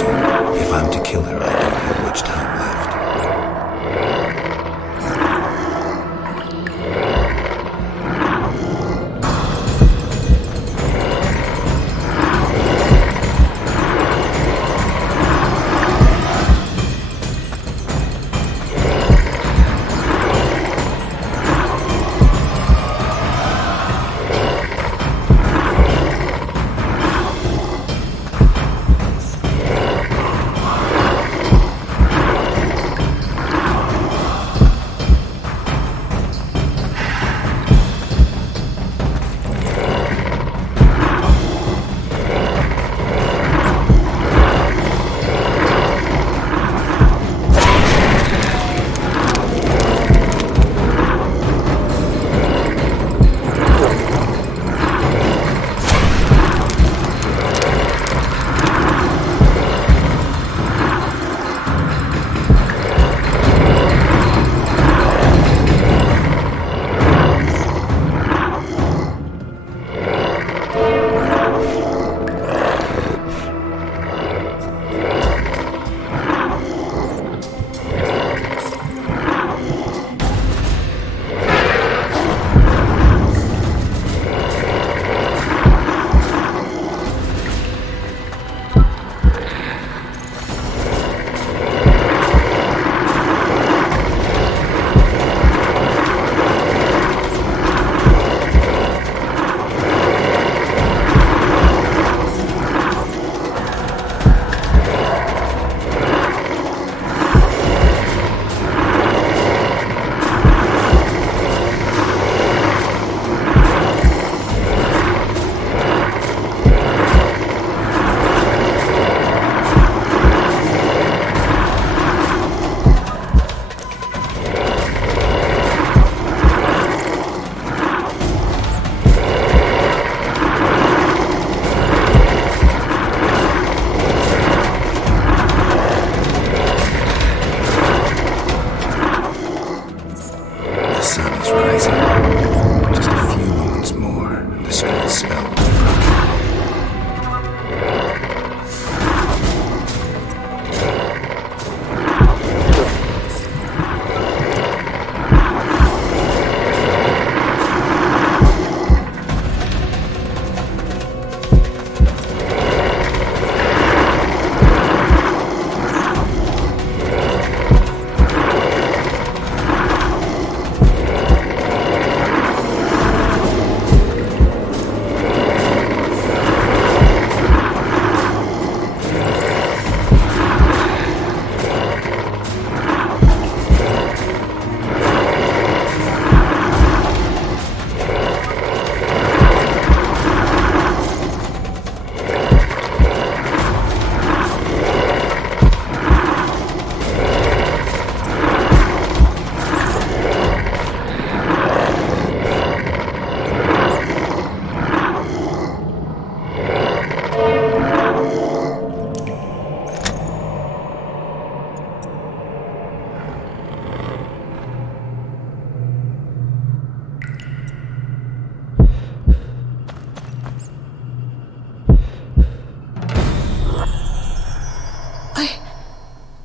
If I'm to kill her, I don't have much time left.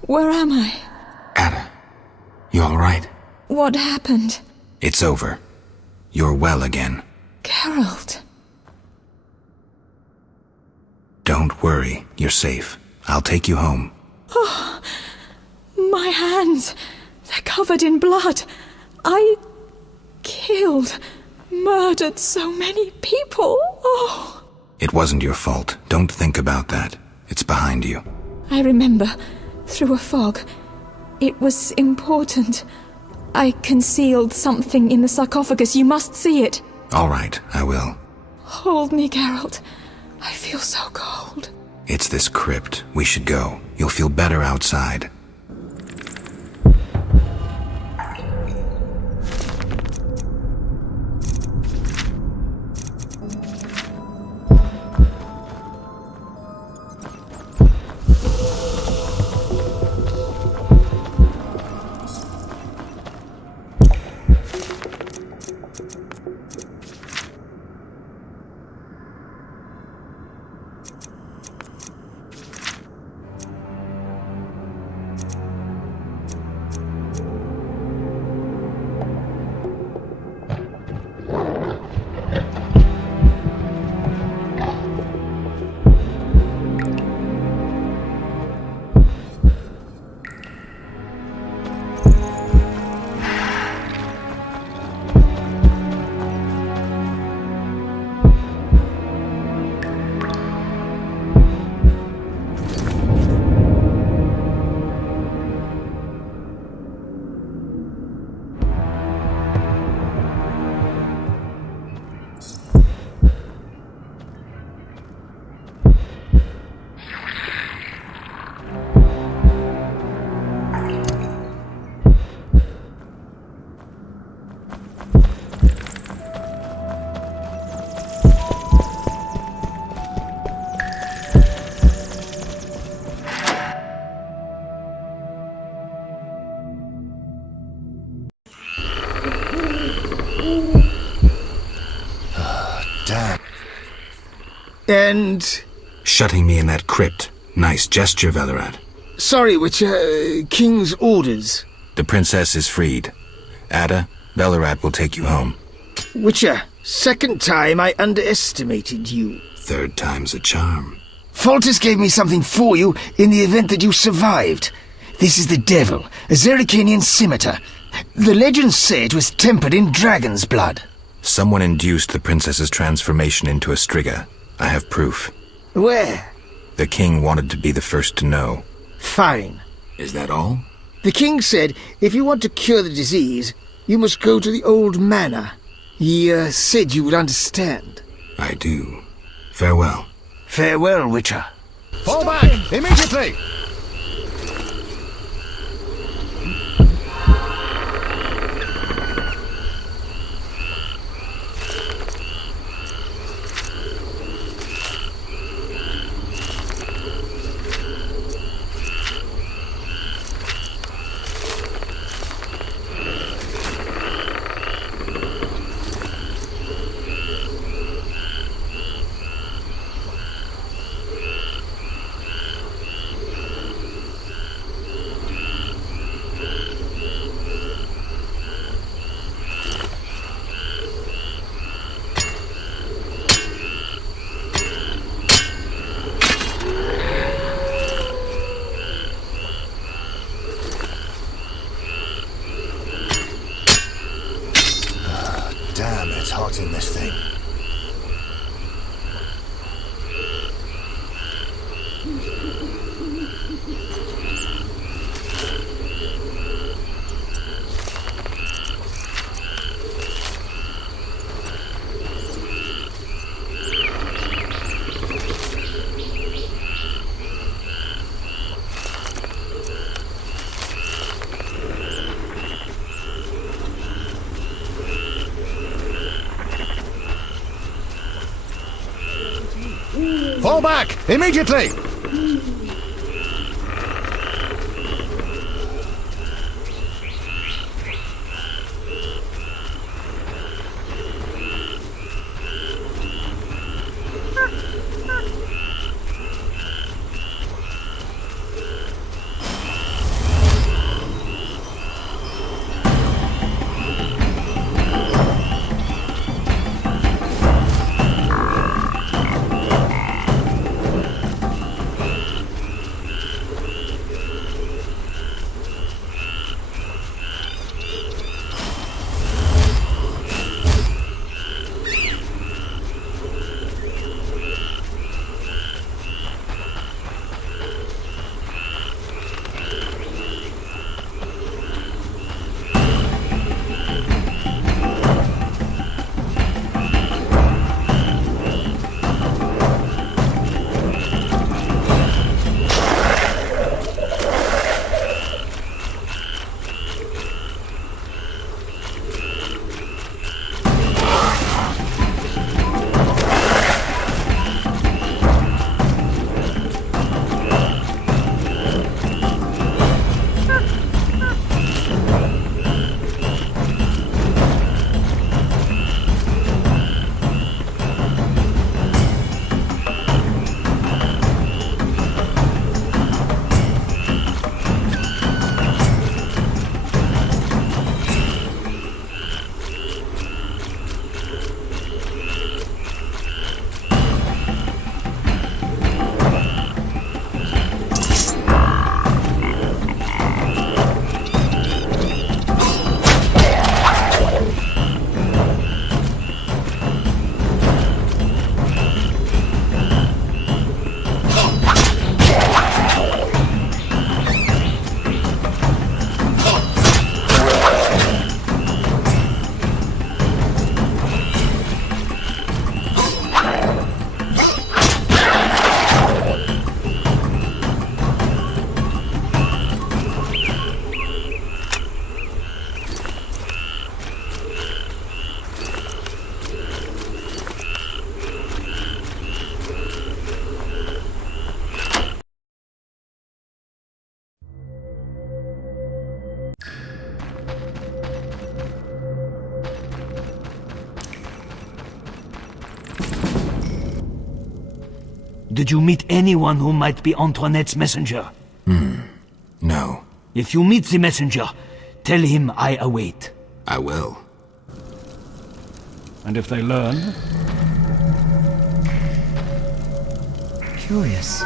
Where am I? Ada, you alright? What happened? It's over. You're well again. Geralt. Don't worry, you're safe. I'll take you home. Oh, my hands. They're covered in blood. I killed, murdered so many people. Oh. It wasn't your fault. Don't think about that. It's behind you. I remember, through a fog. It was important. I concealed something in the sarcophagus. You must see it. All right, I will. Hold me, Geralt. I feel so cold. It's this crypt. We should go. You'll feel better outside. And... Shutting me in that crypt. Nice gesture, Velerat. Sorry, Witcher. King's orders. The princess is freed. Ada, Velerat will take you home. Witcher, second time I underestimated you. Third time's a charm. Foltest gave me something for you in the event that you survived. This is the devil, a Zerrikanian scimitar. The legends say it was tempered in dragon's blood. Someone induced the princess's transformation into a striga. I have proof. Where? The king wanted to be the first to know. Fine. Is that all? The king said if you want to cure the disease, you must go to the old manor. He said you would understand. I do. Farewell. Farewell, Witcher. Fall back! Immediately! Damn, it's hot in this thing. Fall back! Immediately! Did you meet anyone who might be Antoinette's messenger? No. If you meet the messenger, tell him I await. I will. And if they learn? Curious.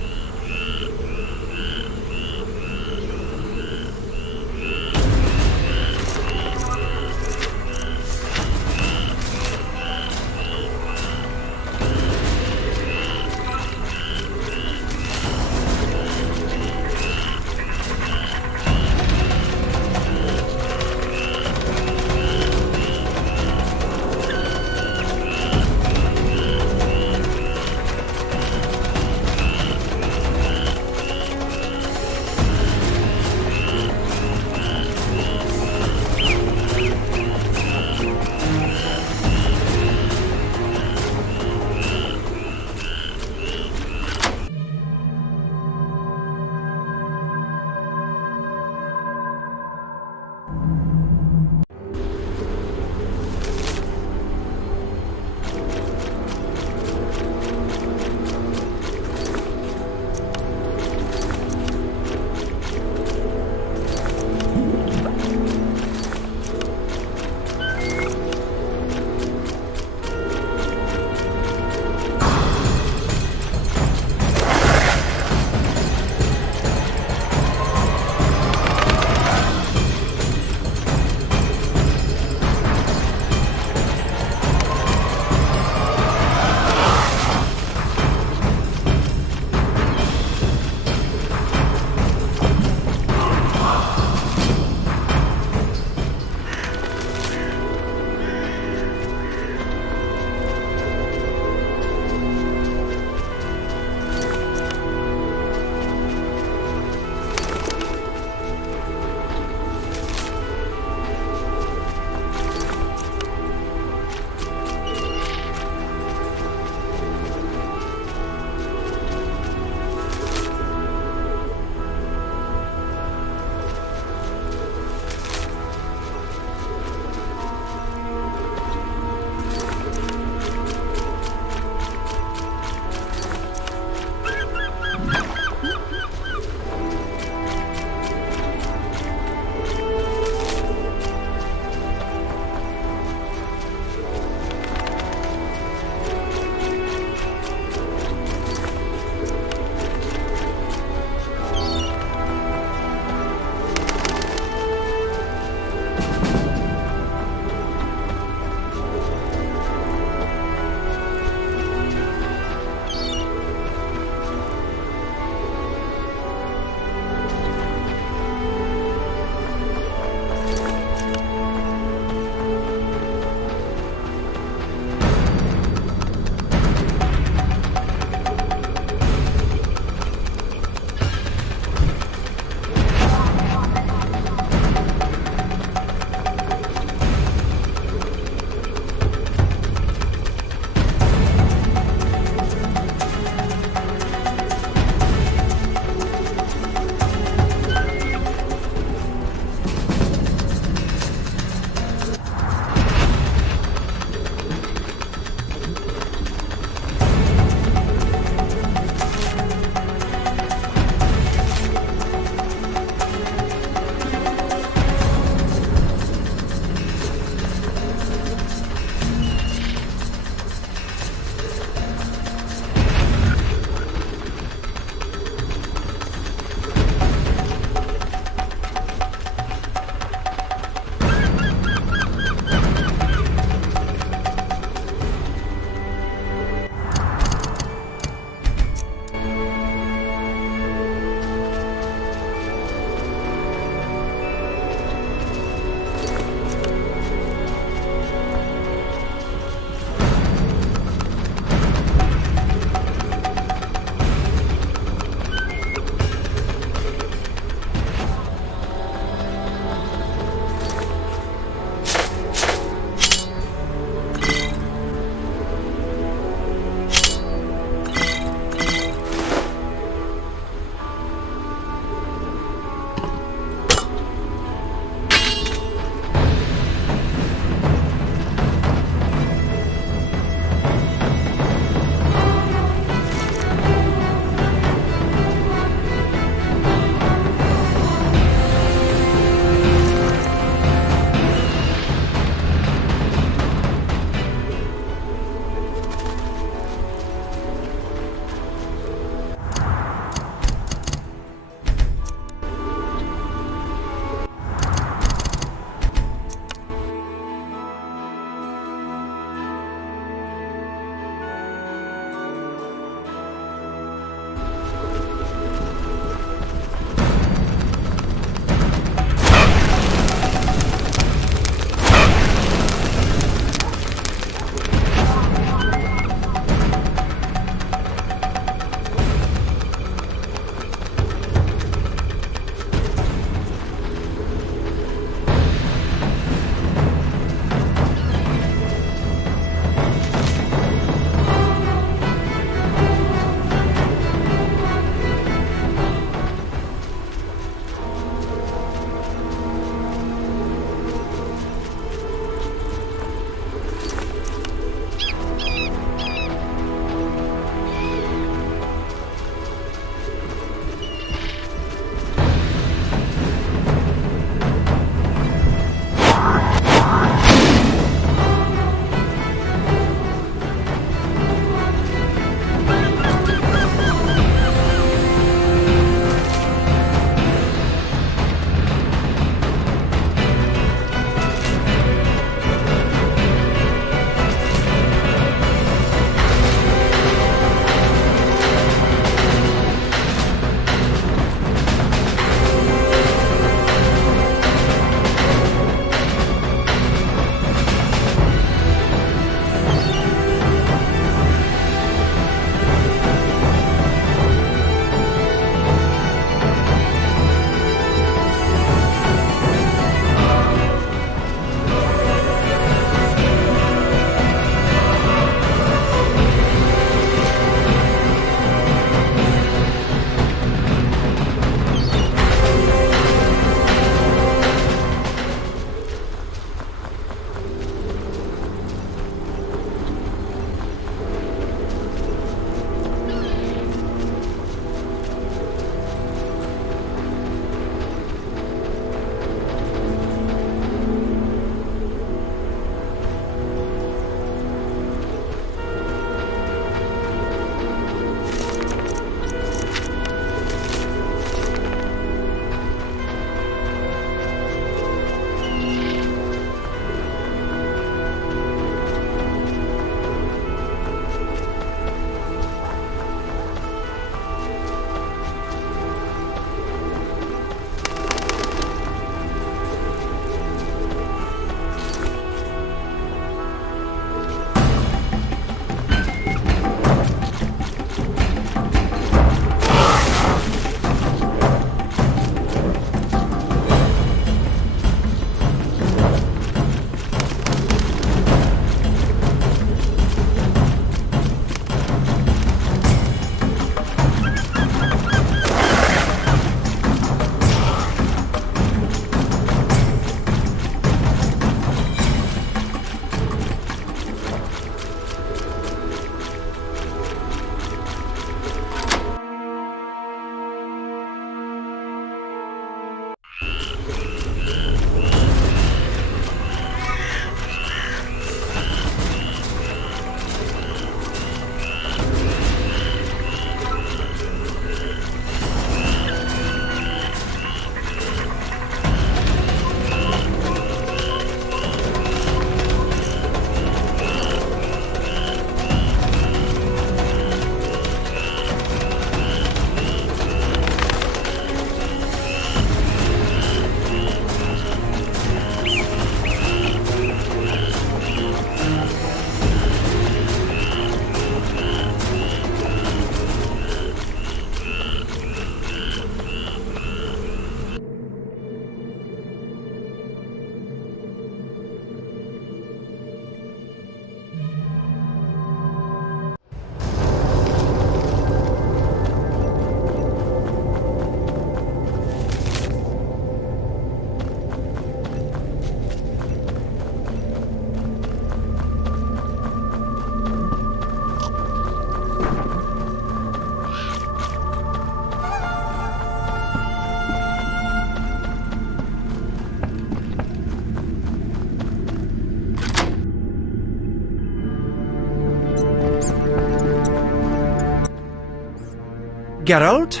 Geralt?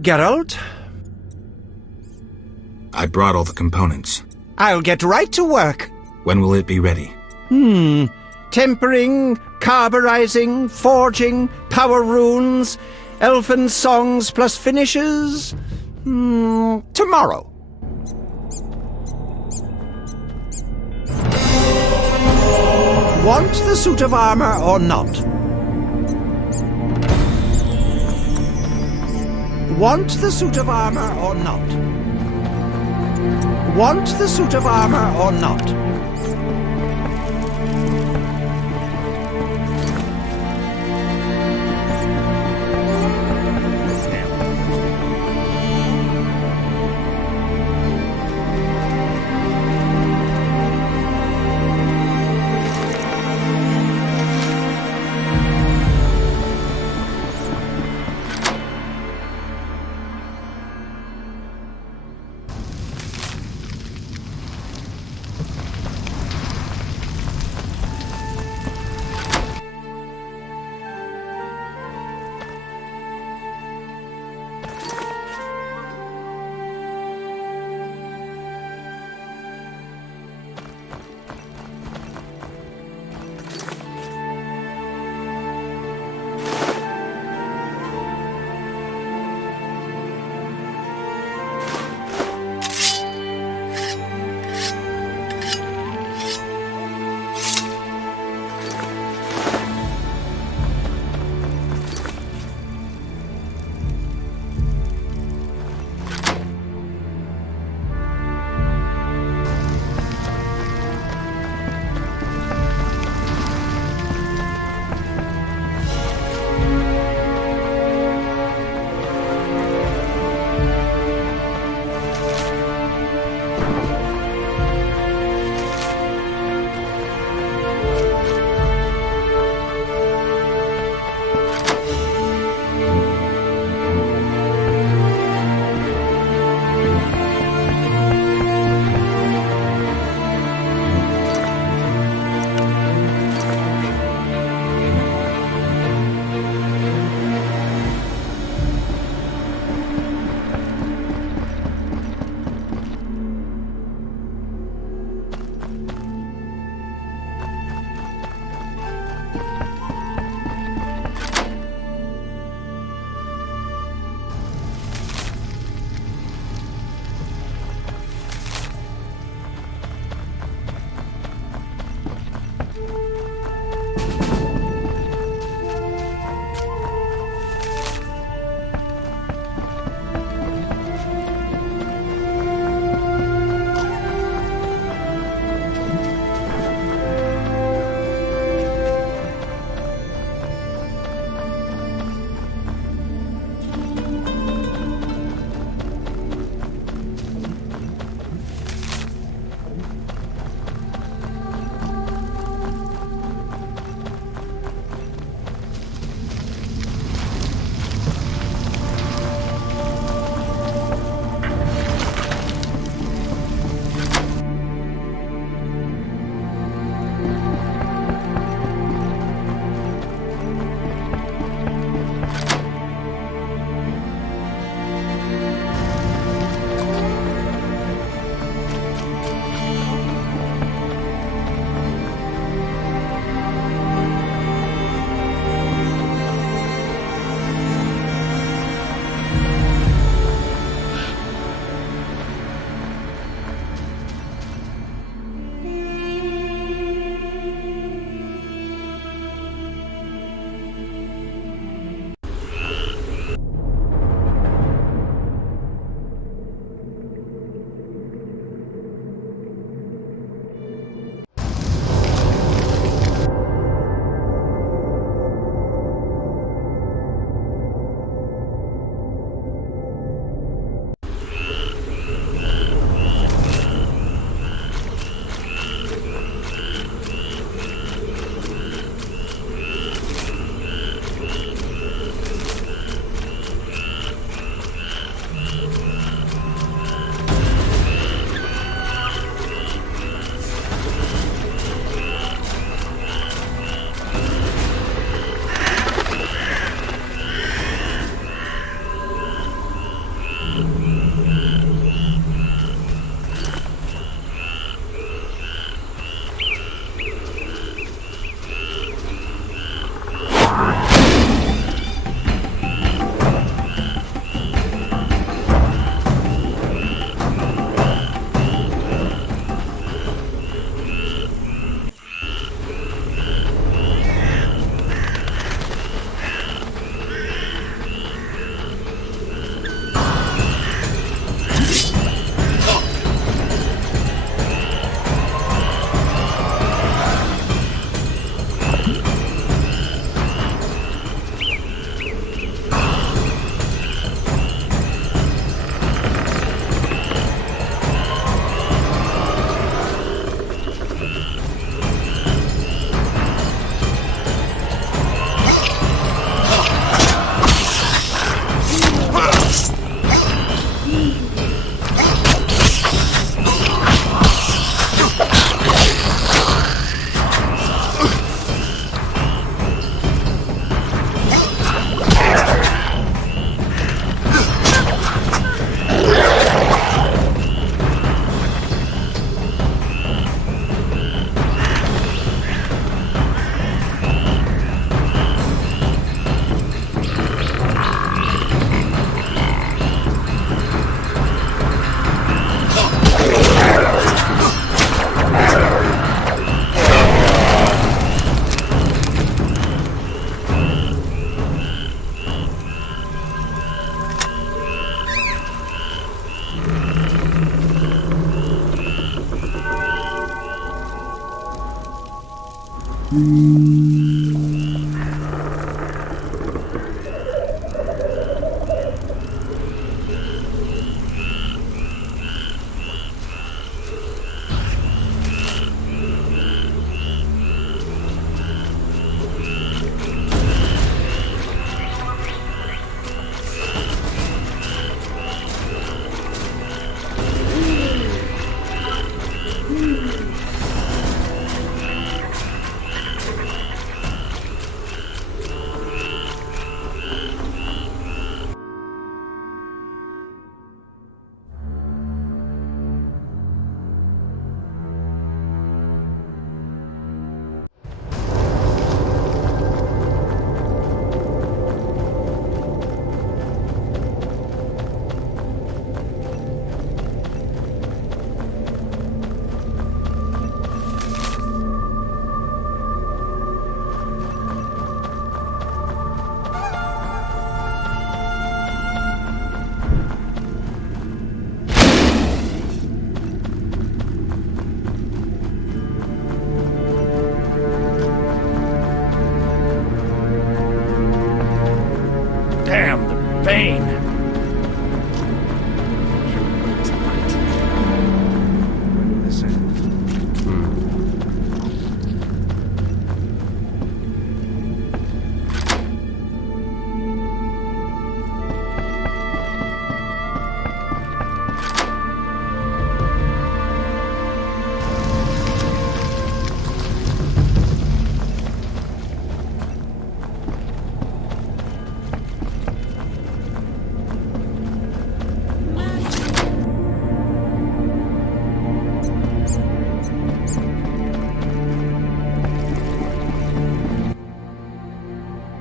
Geralt? I brought all the components. I'll get right to work. When will it be ready? Tempering, carburizing, forging, power runes, elfin songs plus finishes. Tomorrow. Want the suit of armor or not? Want the suit of armor or not? Want the suit of armor or not?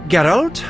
Geralt?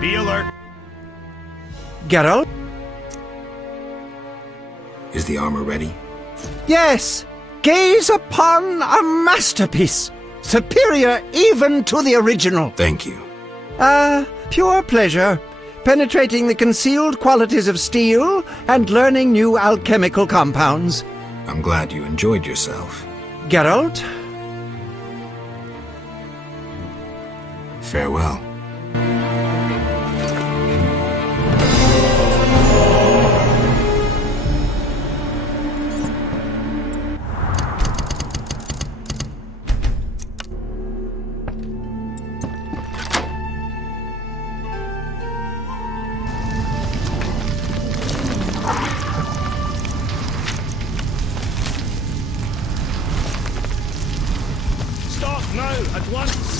Be alert. Geralt? Is the armor ready? Yes! Gaze upon a masterpiece, superior even to the original. Thank you. Pure pleasure, penetrating the concealed qualities of steel and learning new alchemical compounds. I'm glad you enjoyed yourself. Geralt? Farewell. Stop now, at once!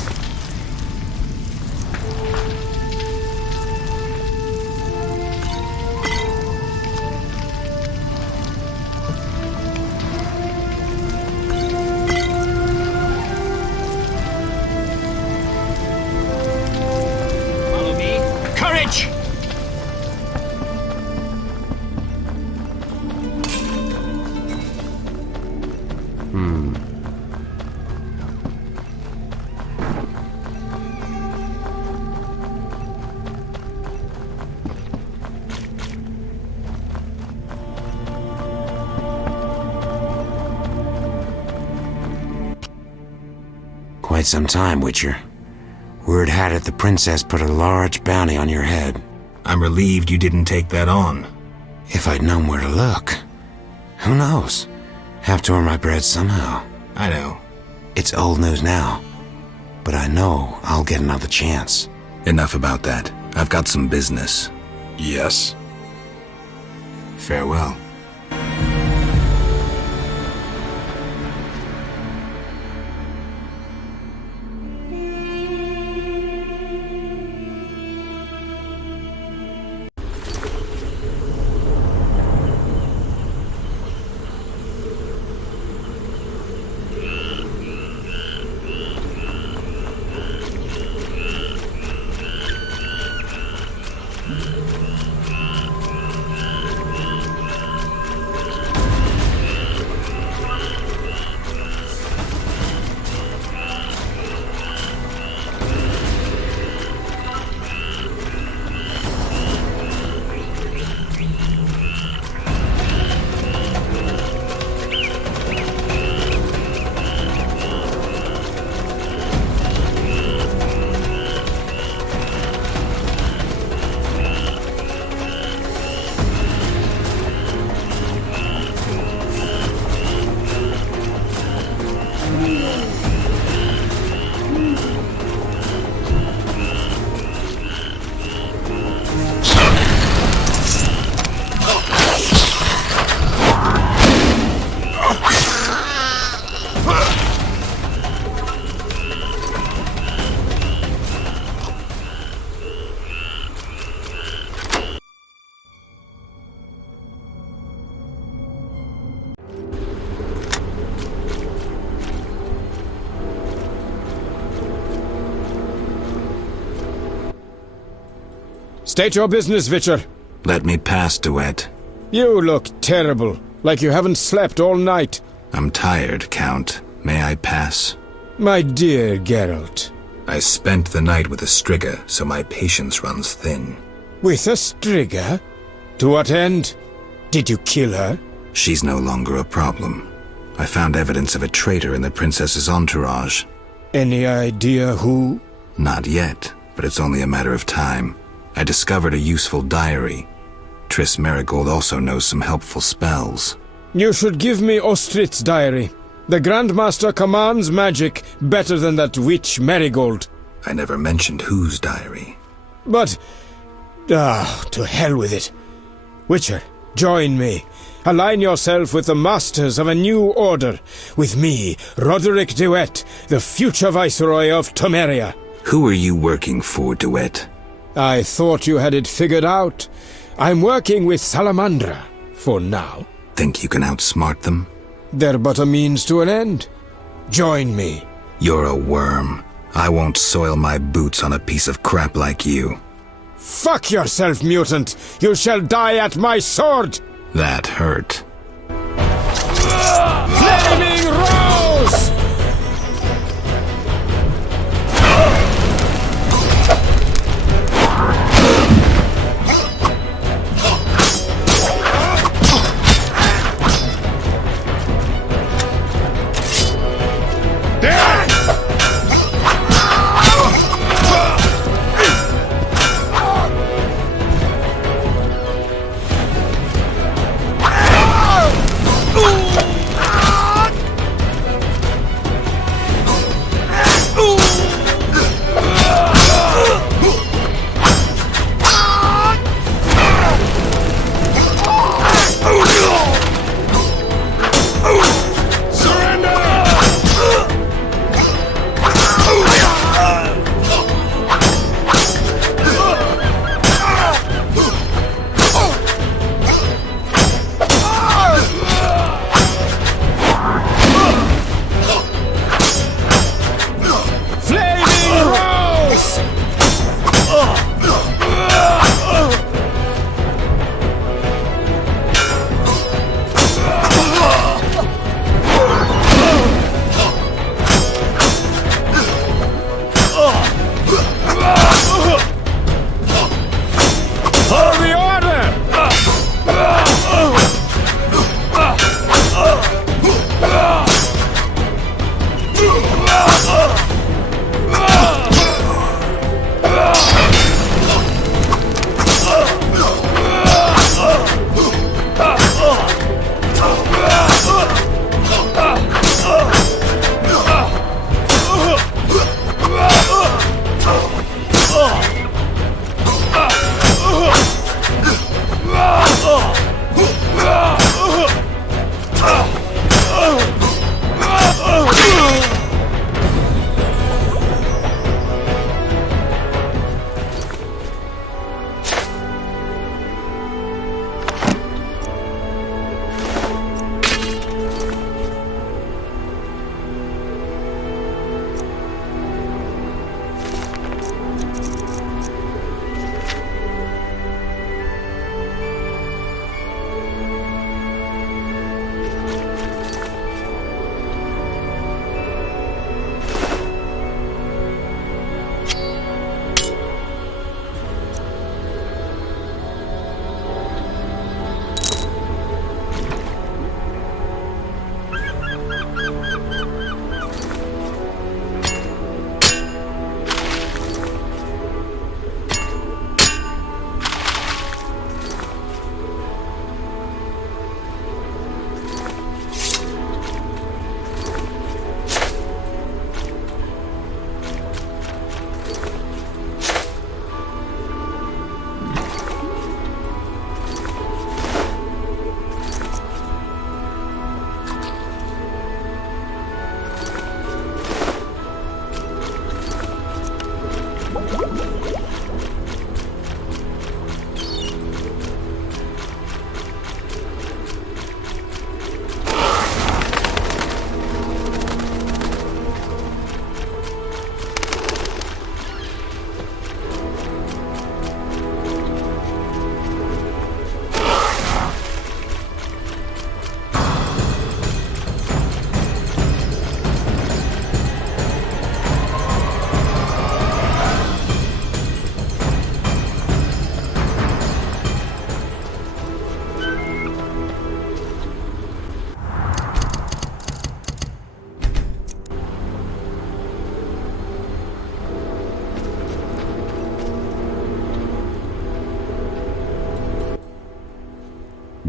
Follow me. Courage! Quite some time, Witcher. Word had it the princess put a large bounty on your head. I'm relieved you didn't take that on. If I'd known where to look. Who knows? Have to earn my bread somehow. I know. It's old news now. But I know I'll get another chance. Enough about that. I've got some business. Yes? Farewell. State your business, Witcher. Let me pass, Duet. You look terrible, like you haven't slept all night. I'm tired, Count. May I pass? My dear Geralt. I spent the night with a Striga, so my patience runs thin. With a Striga? To what end? Did you kill her? She's no longer a problem. I found evidence of a traitor in the princess's entourage. Any idea who? Not yet, but it's only a matter of time. I discovered a useful diary. Triss Merigold also knows some helpful spells. You should give me Ostrit's diary. The Grandmaster commands magic better than that witch Merigold. I never mentioned whose diary. But... to hell with it. Witcher, join me. Align yourself with the masters of a new order. With me, Roderick Duet, the future Viceroy of Temeria. Who are you working for, Duet? I thought you had it figured out. I'm working with Salamandra, for now. Think you can outsmart them? They're but a means to an end. Join me. You're a worm. I won't soil my boots on a piece of crap like you. Fuck yourself, mutant! You shall die at my sword! That hurt. Flaming Rose!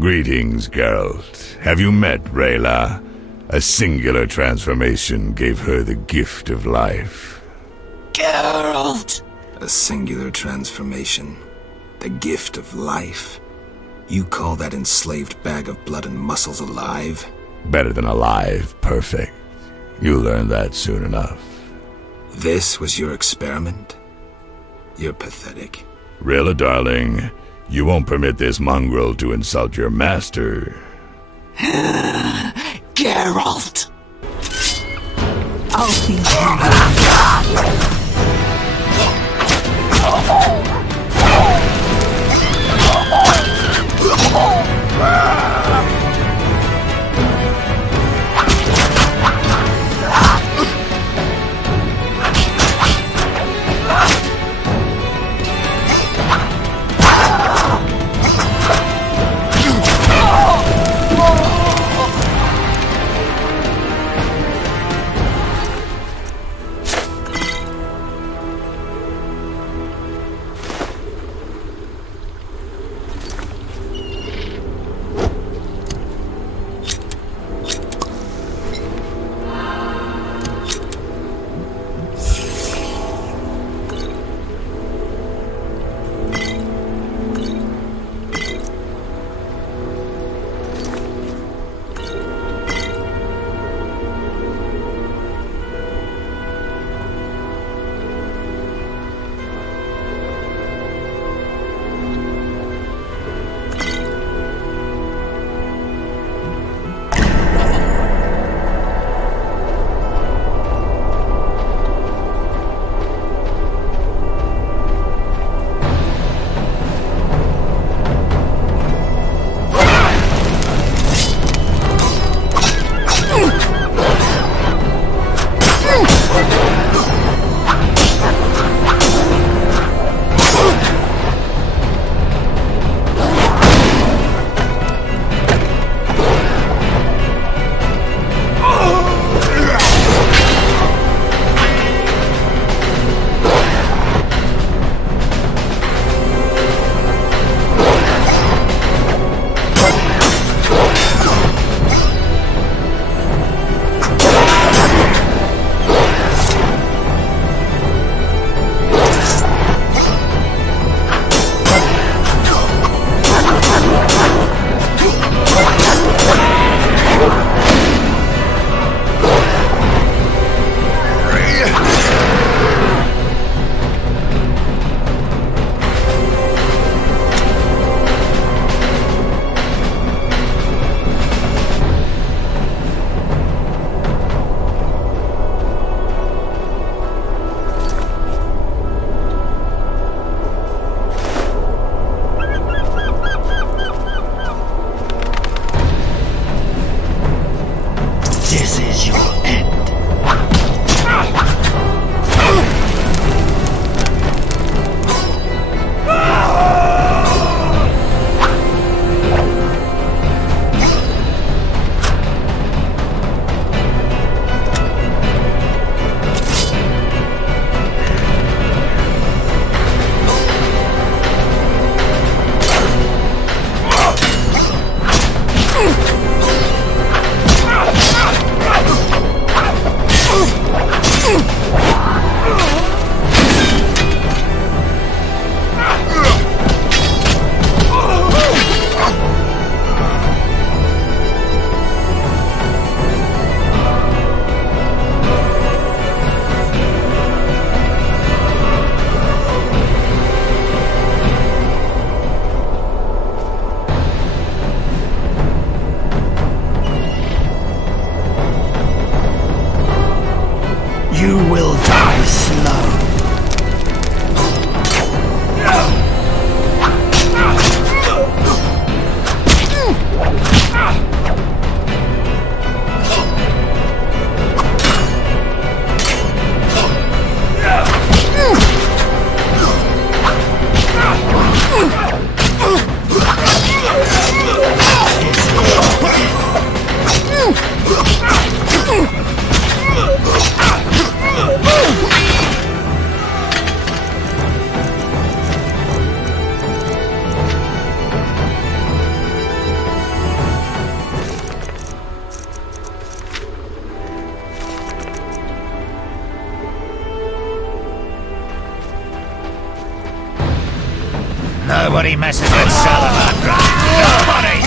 Greetings, Geralt. Have you met Rayla? A singular transformation gave her the gift of life. Geralt! A singular transformation. The gift of life. You call that enslaved bag of blood and muscles alive? Better than alive, perfect. You'll learn that soon enough. This was your experiment? You're pathetic. Rayla, darling, you won't permit this mongrel to insult your master. Geralt! I'll think. Nobody messes with Salamandra. Nobody!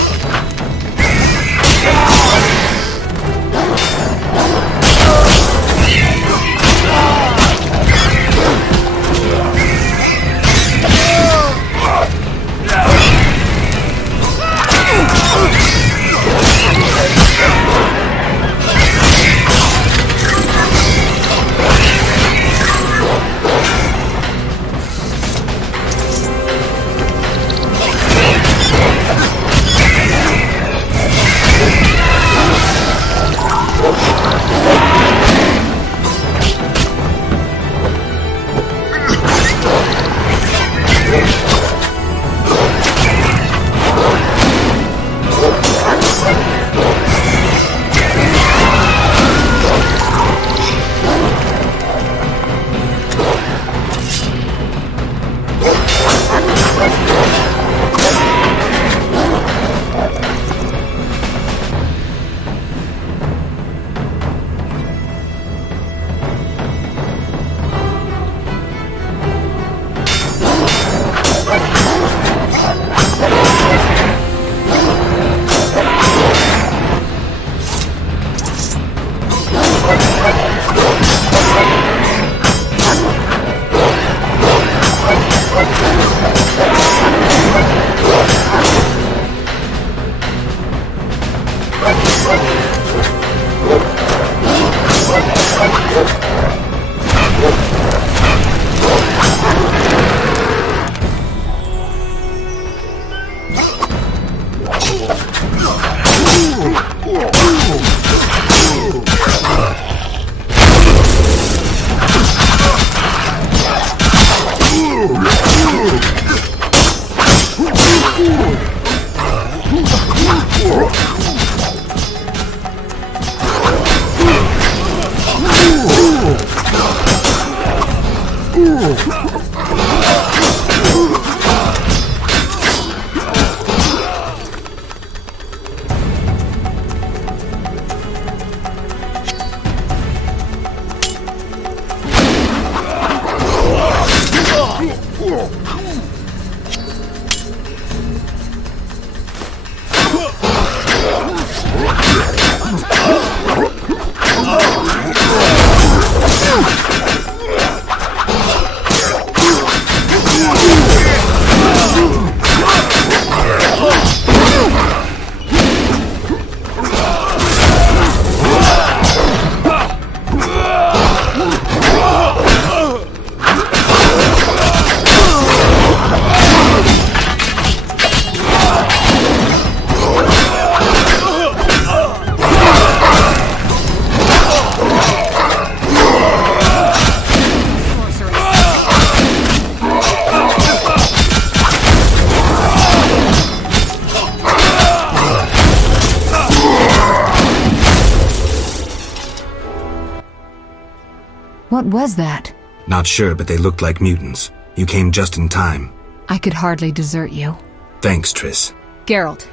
What was that? Not sure, but they looked like mutants. You came just in time. I could hardly desert you. Thanks, Triss. Geralt.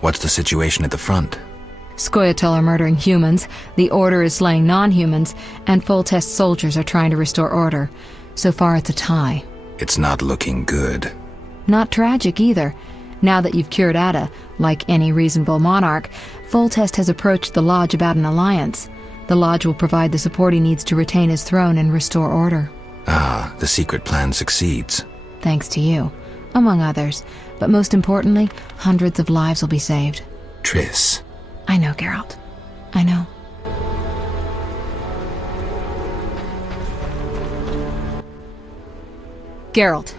What's the situation at the front? Scoia'tael are murdering humans, the Order is slaying non-humans, and Foltest soldiers are trying to restore order. So far it's a tie. It's not looking good. Not tragic either. Now that you've cured Ada, like any reasonable monarch, Foltest has approached the Lodge about an alliance. The Lodge will provide the support he needs to retain his throne and restore order. Ah, the secret plan succeeds. Thanks to you, among others. But most importantly, hundreds of lives will be saved. Triss. I know, Geralt. I know. Geralt.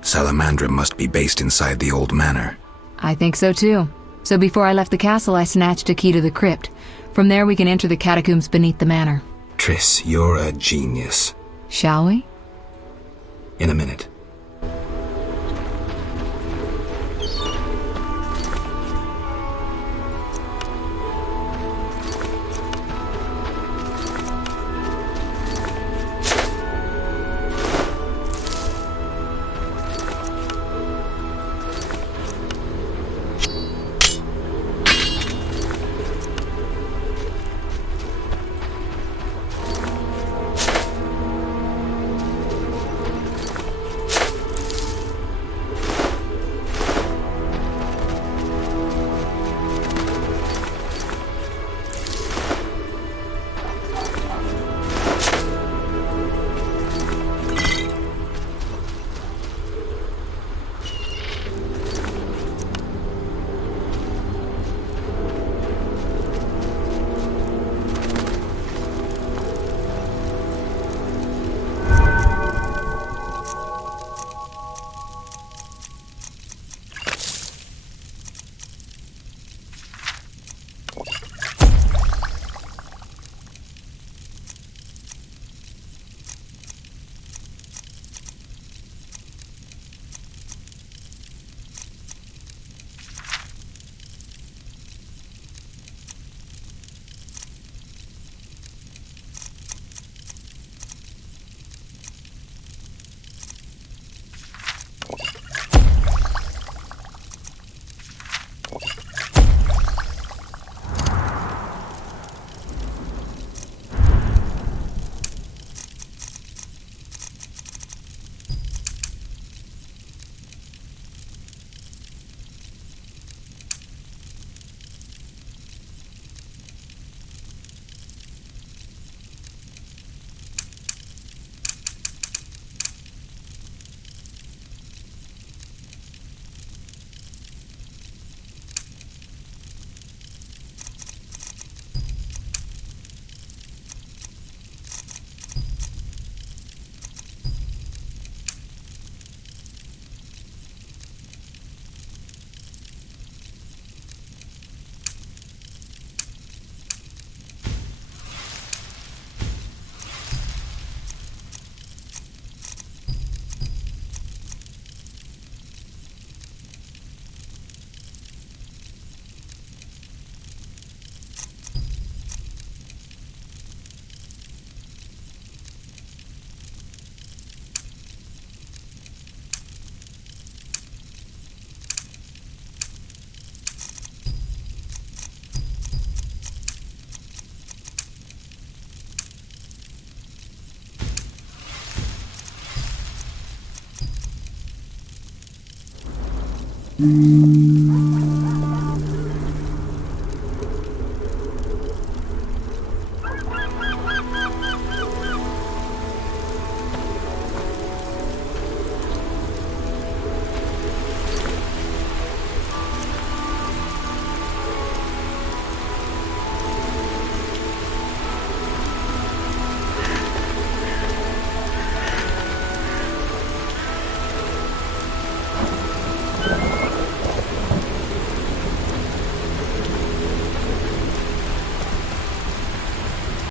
Salamandra must be based inside the old manor. I think so too. So before I left the castle, I snatched a key to the crypt. From there we can enter the catacombs beneath the manor. Triss, you're a genius. Shall we? In a minute.